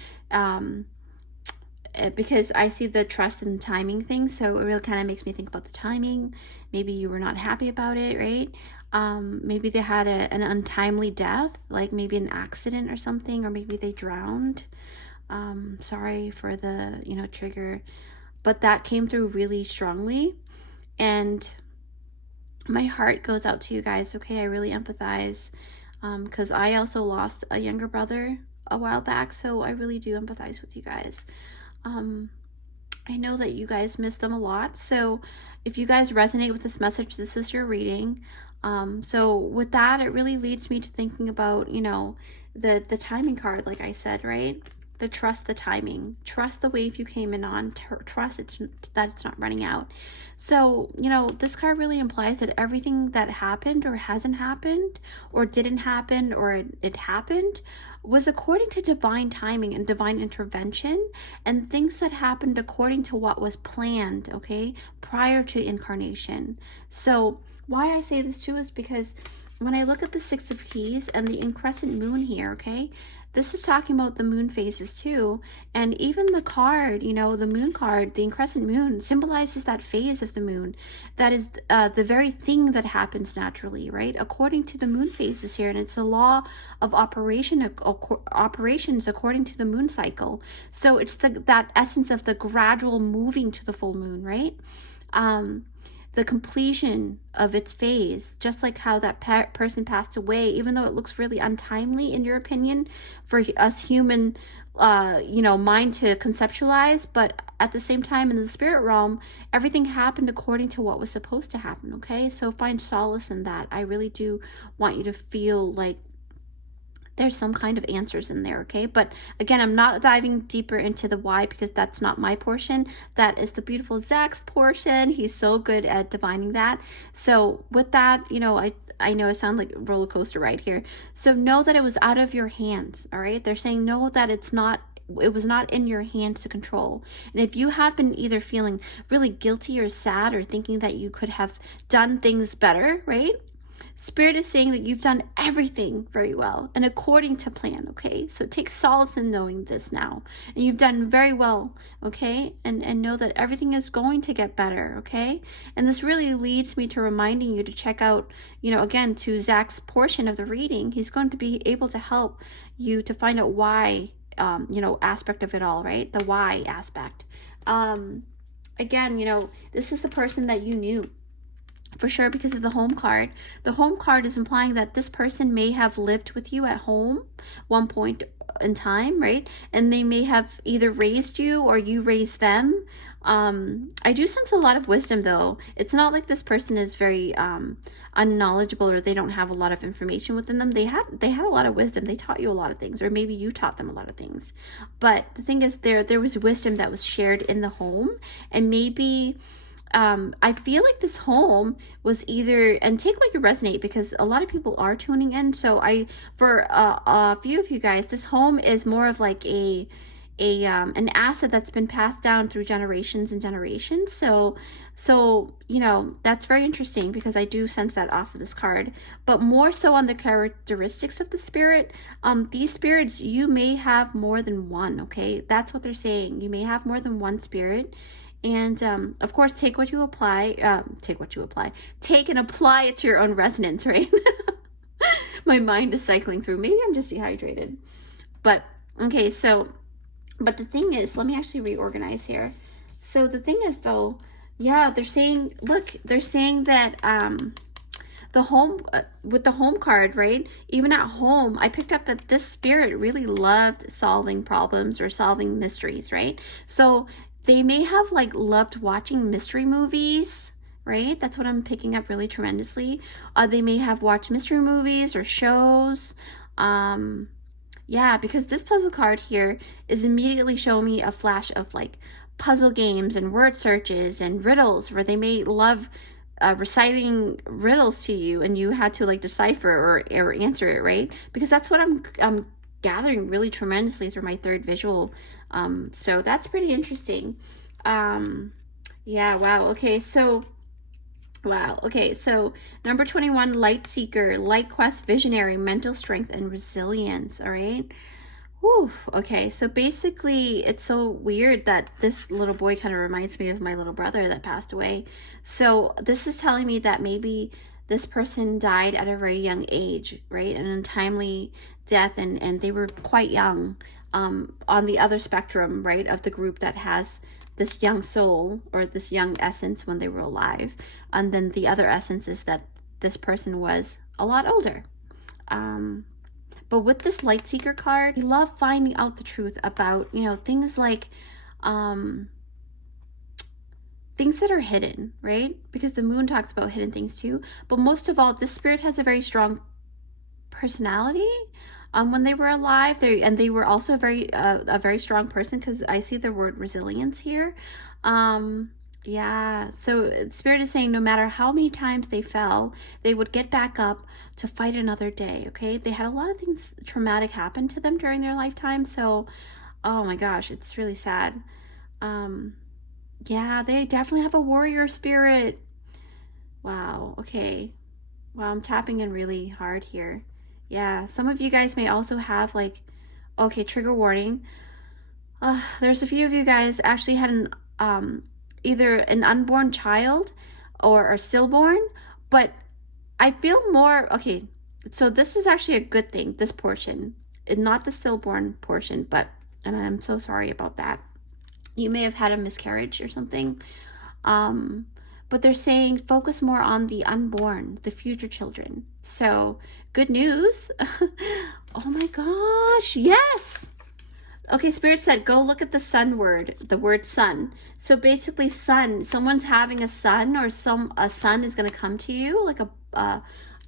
Because I see the trust and timing thing, so it really kind of makes me think about the timing. Maybe you were not happy about it, right? Maybe they had an untimely death, like maybe an accident or something, or maybe they drowned. Sorry for the trigger, but that came through really strongly, and my heart goes out to you guys, okay? I really empathize, because I also lost a younger brother a while back, so I really do empathize with you guys. I know that you guys miss them a lot, so if you guys resonate with this message, this is your reading. So with that, it really leads me to thinking about, the timing card, like I said, right? The trust, the timing, trust the wave you came in on, trust that it's not running out. So, this card really implies that everything that happened or hasn't happened or didn't happen or it happened was according to divine timing and divine intervention, and things that happened according to what was planned, okay, prior to incarnation. So why I say this too is because when I look at the Six of Keys and the increscent moon here, okay, this is talking about the moon phases too. And even the card, the moon card, the increscent moon, symbolizes that phase of the moon. That is the very thing that happens naturally, right? According to the moon phases here. And it's a law of operations according to the moon cycle. So it's that essence of the gradual moving to the full moon, right? The completion of its phase, just like how that person passed away, even though it looks really untimely in your opinion for us human mind to conceptualize, but at the same time in the spirit realm, everything happened according to what was supposed to happen, okay? So find solace in that. I really do want you to feel like there's some kind of answers in there, okay? But again, I'm not diving deeper into the why because that's not my portion. That is the beautiful Zach's portion. He's so good at divining that. So with that, you know, I know it sounds like a roller coaster ride here. So know that it was out of your hands, all right? They're saying know that it was not in your hands to control. And if you have been either feeling really guilty or sad or thinking that you could have done things better, right? Spirit is saying that you've done everything very well and according to plan, okay? So take solace in knowing this now. And you've done very well, okay? And know that everything is going to get better, okay? And this really leads me to reminding you to check out, you know, again, to Zach's portion of the reading. He's going to be able to help you to find out why, you know, aspect of it all, right? The why aspect. Again, you know, this is the person that you knew. For sure, because of the home card. The home card is implying that this person may have lived with you at home one point in time, right? And they may have either raised you or you raised them. I do sense a lot of wisdom, though. It's not like this person is very unknowledgeable or they don't have a lot of information within them. They had a lot of wisdom. They taught you a lot of things, or maybe you taught them a lot of things. But the thing is, there was wisdom that was shared in the home, and maybe I feel like this home was either, and take what you resonate, because a lot of people are tuning in. So for a few of you guys, this home is more of like an asset that's been passed down through generations and generations. So you know, that's very interesting because I do sense that off of this card. But more so on the characteristics of the spirit, these spirits, you may have more than one, okay? That's what they're saying. You may have more than one spirit. And of course, take and apply it to your own resonance, right? My mind is cycling through. Maybe I'm just dehydrated. But okay, so, but the thing is, let me actually reorganize here. So the thing is, though, yeah, they're saying, look, they're saying that the home, with the home card, right? Even at home, I picked up that this spirit really loved solving problems or solving mysteries, right? So they may have like loved watching mystery movies, right? That's what I'm picking up really tremendously. They may have watched mystery movies or shows. Yeah, because this puzzle card here is immediately showing me a flash of like puzzle games and word searches and riddles, where they may love reciting riddles to you and you had to like decipher or answer it, right? Because that's what I'm gathering really tremendously through my third visual. So that's pretty interesting. Yeah, wow. Okay, so number 21, light seeker, light quest, visionary, mental strength and resilience. All right. Whew, okay, so basically it's so weird that this little boy kind of reminds me of my little brother that passed away. So this is telling me that maybe this person died at a very young age, right? An untimely death, and they were quite young, on the other spectrum, right, of the group that has this young soul or this young essence when they were alive. And then the other essence is that this person was a lot older. But with this light seeker card, we love finding out the truth about, you know, things like things that are hidden, right? Because the moon talks about hidden things too. But most of all, this spirit has a very strong personality. When they were alive, they were also a very strong person, because I see the word resilience here. Yeah, so Spirit is saying no matter how many times they fell, they would get back up to fight another day, okay? They had a lot of things traumatic happen to them during their lifetime, so, oh my gosh, it's really sad. Yeah, they definitely have a warrior spirit. Wow, okay. Wow, I'm tapping in really hard here. Yeah, some of you guys may also have like, okay, trigger warning. There's a few of you guys actually had an either an unborn child or stillborn, but I feel more, okay, so this is actually a good thing, this portion, and not the stillborn portion, but, and I'm so sorry about that. You may have had a miscarriage or something, but they're saying focus more on the unborn, the future children. So good news. Oh my gosh, yes. Okay, Spirit said, go look at the sun word, the word son. So basically son, someone's having a son, or a son is going to come to you, like a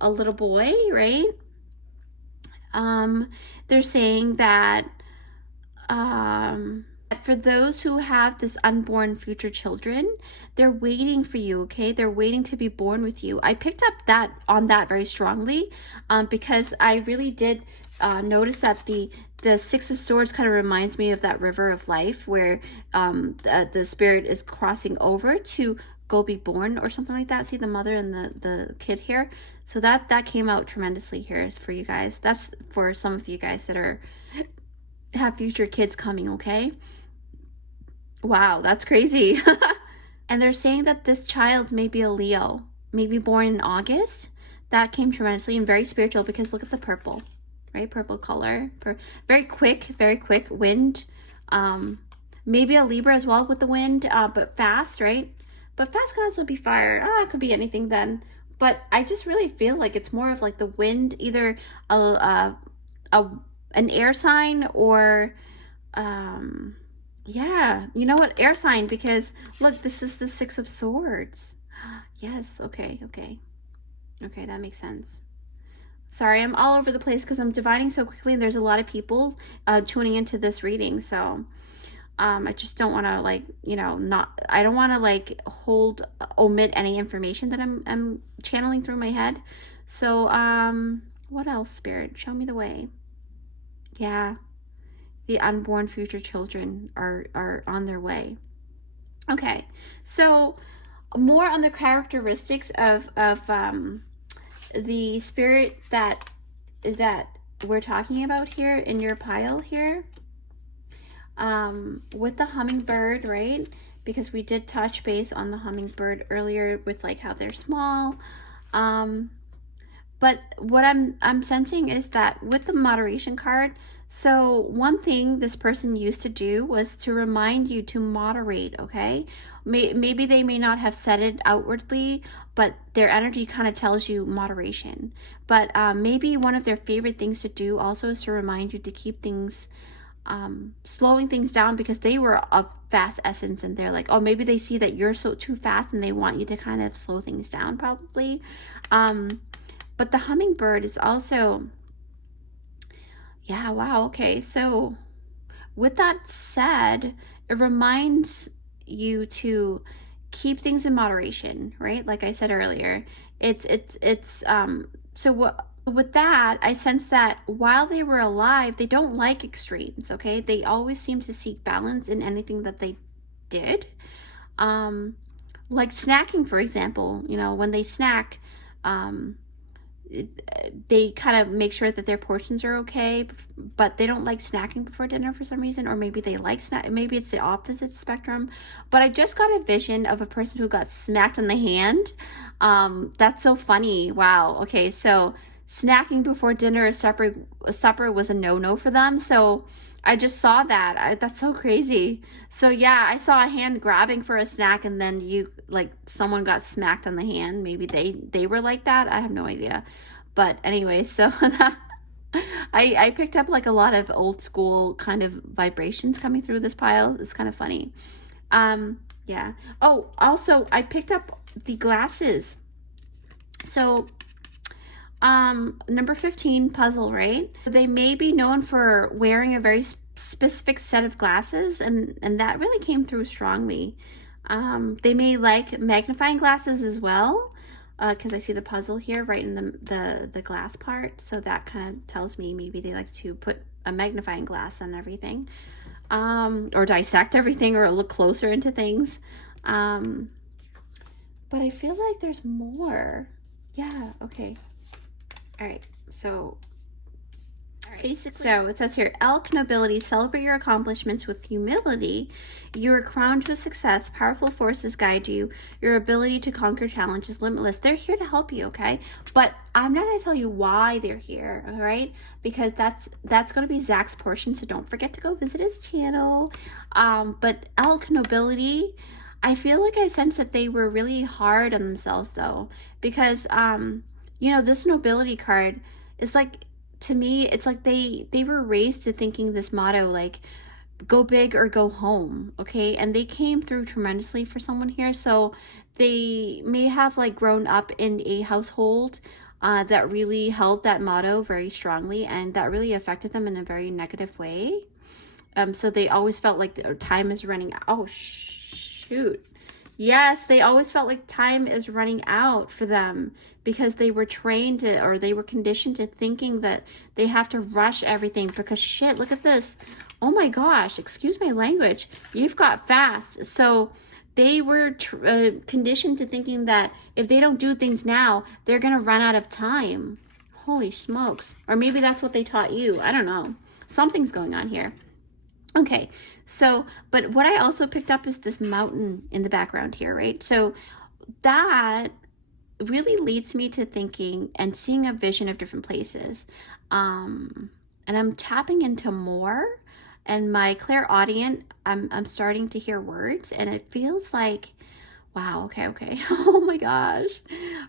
little boy, right? They're saying that for those who have this unborn future children, they're waiting for you, okay? They're waiting to be born with you. I picked up that on that very strongly, because I really did notice that the Six of Swords kind of reminds me of that river of life where the spirit is crossing over to go be born or something like that. See the mother and the kid here. So that came out tremendously here for you guys. That's for some of you guys that have future kids coming, okay? Wow, that's crazy. And they're saying that this child may be a Leo, maybe born in August. That came tremendously and very spiritual because look at the purple, right? Purple color. Very quick wind. Maybe a Libra as well with the wind, but fast, right? But fast can also be fire. It could be anything then. But I just really feel like it's more of like the wind, either an air sign or yeah, you know what, air sign, because look, this is the Six of Swords. Yes, okay, that makes sense. Sorry, I'm all over the place because I'm dividing so quickly and there's a lot of people tuning into this reading, so I just don't want to, like, you know, I don't want to like omit any information that I'm channeling through my head. So what else, Spirit? Show me the way. Yeah, the unborn future children are on their way. Okay, so more on the characteristics of the spirit that we're talking about here in your pile here. With the hummingbird, right? Because we did touch base on the hummingbird earlier with like how they're small. But what I'm sensing is that with the moderation card, so one thing this person used to do was to remind you to moderate, okay? Maybe they may not have said it outwardly, but their energy kind of tells you moderation. But maybe one of their favorite things to do also is to remind you to keep things, slowing things down, because they were of fast essence and they're like, oh, maybe they see that you're too fast and they want you to kind of slow things down probably. But the hummingbird is also, yeah, wow, okay. So with that said, it reminds you to keep things in moderation, right? Like I said earlier, so with that, I sense that while they were alive, they don't like extremes, okay? They always seem to seek balance in anything that they did. Like snacking, for example, you know, when they snack, they kind of make sure that their portions are okay, but they don't like snacking before dinner for some reason, or maybe they like maybe it's the opposite spectrum. But I just got a vision of a person who got smacked in the hand. That's so funny. Wow. Okay, so snacking before dinner or supper was a no-no for them. So I just saw that. That's so crazy. So yeah, I saw a hand grabbing for a snack, and then someone got smacked on the hand. Maybe they were like that. I have no idea. But anyway, so I picked up like a lot of old school kind of vibrations coming through this pile. It's kind of funny. Yeah. Oh, also I picked up the glasses. So number 15 puzzle, right? They may be known for wearing a very specific set of glasses, and that really came through strongly. They may like magnifying glasses as well, because I see the puzzle here right in the glass part, so that kind of tells me maybe they like to put a magnifying glass on everything, or dissect everything, or look closer into things. But I feel like there's more. Yeah, okay. All right, so basically, so it says here, elk nobility, celebrate your accomplishments with humility. You are crowned with success. Powerful forces guide you. Your ability to conquer challenge is limitless. They're here to help you, okay? But I'm not going to tell you why they're here, all right? Because that's going to be Zach's portion, so don't forget to go visit his channel. But elk nobility, I feel like I sense that they were really hard on themselves, though, because you know, this nobility card is like, to me, it's like they were raised to thinking this motto, like, go big or go home, okay? And they came through tremendously for someone here. So they may have like grown up in a household that really held that motto very strongly, and that really affected them in a very negative way. So they always felt like time is running out. Oh, shoot. Yes, they always felt like time is running out for them because they were trained to, or they were conditioned to thinking that they have to rush everything because shit, look at this. Oh my gosh, excuse my language. You've got fast. So they were conditioned to thinking that if they don't do things now, they're going to run out of time. Holy smokes. Or maybe that's what they taught you. I don't know. Something's going on here. Okay, so, but what I also picked up is this mountain in the background here, right? So that really leads me to thinking and seeing a vision of different places. And I'm tapping into more, and my clairaudient, I'm starting to hear words, and it feels like, wow, okay. Oh my gosh.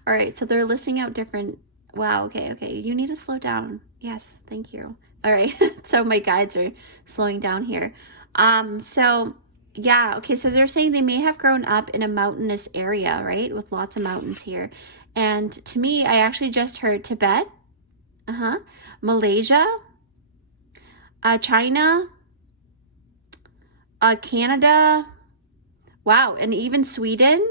All right, so they're listing out different, wow, okay. You need to slow down. Yes, thank you. All right, so my guides are slowing down here. So yeah, okay, so they're saying they may have grown up in a mountainous area, right, with lots of mountains here. And to me, I actually just heard Tibet, Malaysia, China, Canada, wow, and even Sweden.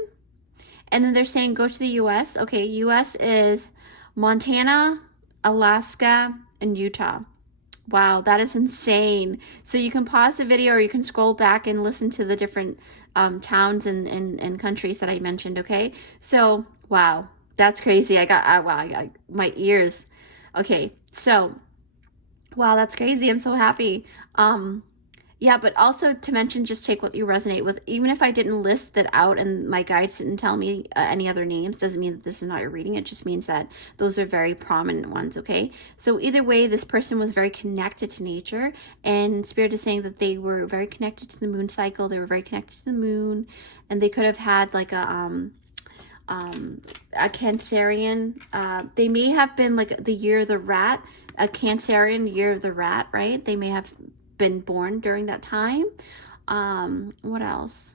And then they're saying go to the US. Okay, US is Montana, Alaska, and Utah. Wow, that is insane. So you can pause the video or you can scroll back and listen to the different towns and countries that I mentioned, okay? So, wow, that's crazy. I got my ears. Okay, so, wow, that's crazy. I'm so happy. Yeah, but also to mention, just take what you resonate with. Even if I didn't list that out and my guides didn't tell me any other names, doesn't mean that this is not your reading. It just means that those are very prominent ones, okay? So either way, this person was very connected to nature, and Spirit is saying that they were very connected to the moon cycle. They were very connected to the moon, and they could have had like a Cancerian. They may have been like the year of the rat, a Cancerian year of the rat, right? They may have been born during that time. What else?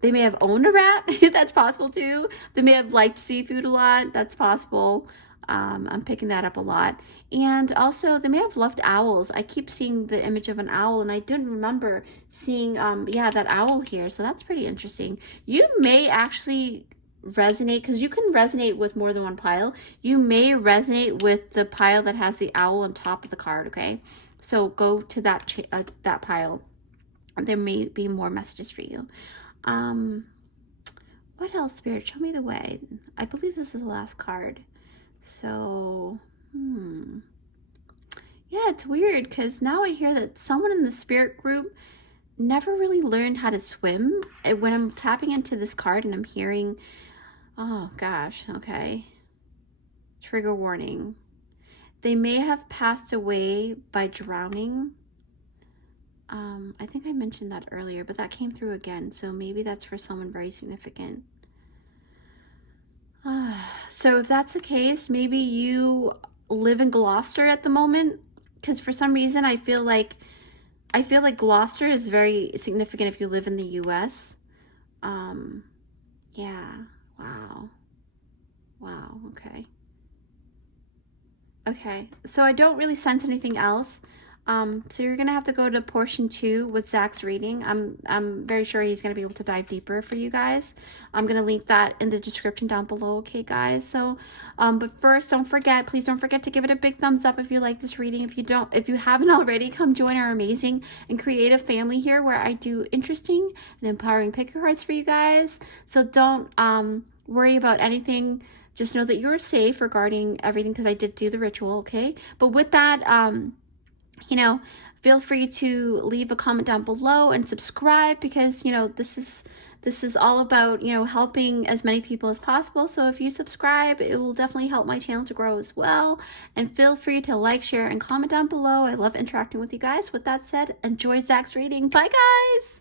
They may have owned a rat. That's possible too. They may have liked seafood a lot. That's possible. I'm picking that up a lot. And also they may have loved owls. I keep seeing the image of an owl, and I didn't remember seeing yeah, that owl here. So that's pretty interesting. You may actually resonate, because you can resonate with more than one pile. You may resonate with the pile that has the owl on top of the card, okay? So go to that that pile. There may be more messages for you. What else, Spirit? Show me the way. I believe this is the last card. So, yeah, it's weird because now I hear that someone in the spirit group never really learned how to swim. And when I'm tapping into this card and I'm hearing, oh gosh, okay, trigger warning. They may have passed away by drowning. I think I mentioned that earlier, but that came through again. So maybe that's for someone very significant. So if that's the case, maybe you live in Gloucester at the moment, because for some reason I feel like Gloucester is very significant if you live in the US. Yeah. Wow. Okay, so I don't really sense anything else. So you're gonna have to go to portion 2 with Zach's reading. I'm very sure he's gonna be able to dive deeper for you guys. I'm gonna link that in the description down below, okay guys? So but first, please don't forget to give it a big thumbs up if you like this reading. If you haven't already, come join our amazing and creative family here, where I do interesting and empowering pick cards for you guys. So don't worry about anything. Just know that you're safe regarding everything, because I did do the ritual, okay? But with that, you know, feel free to leave a comment down below and subscribe, because, you know, this is all about, you know, helping as many people as possible. So if you subscribe, it will definitely help my channel to grow as well. And feel free to like, share, and comment down below. I love interacting with you guys. With that said, enjoy Zach's reading. Bye, guys!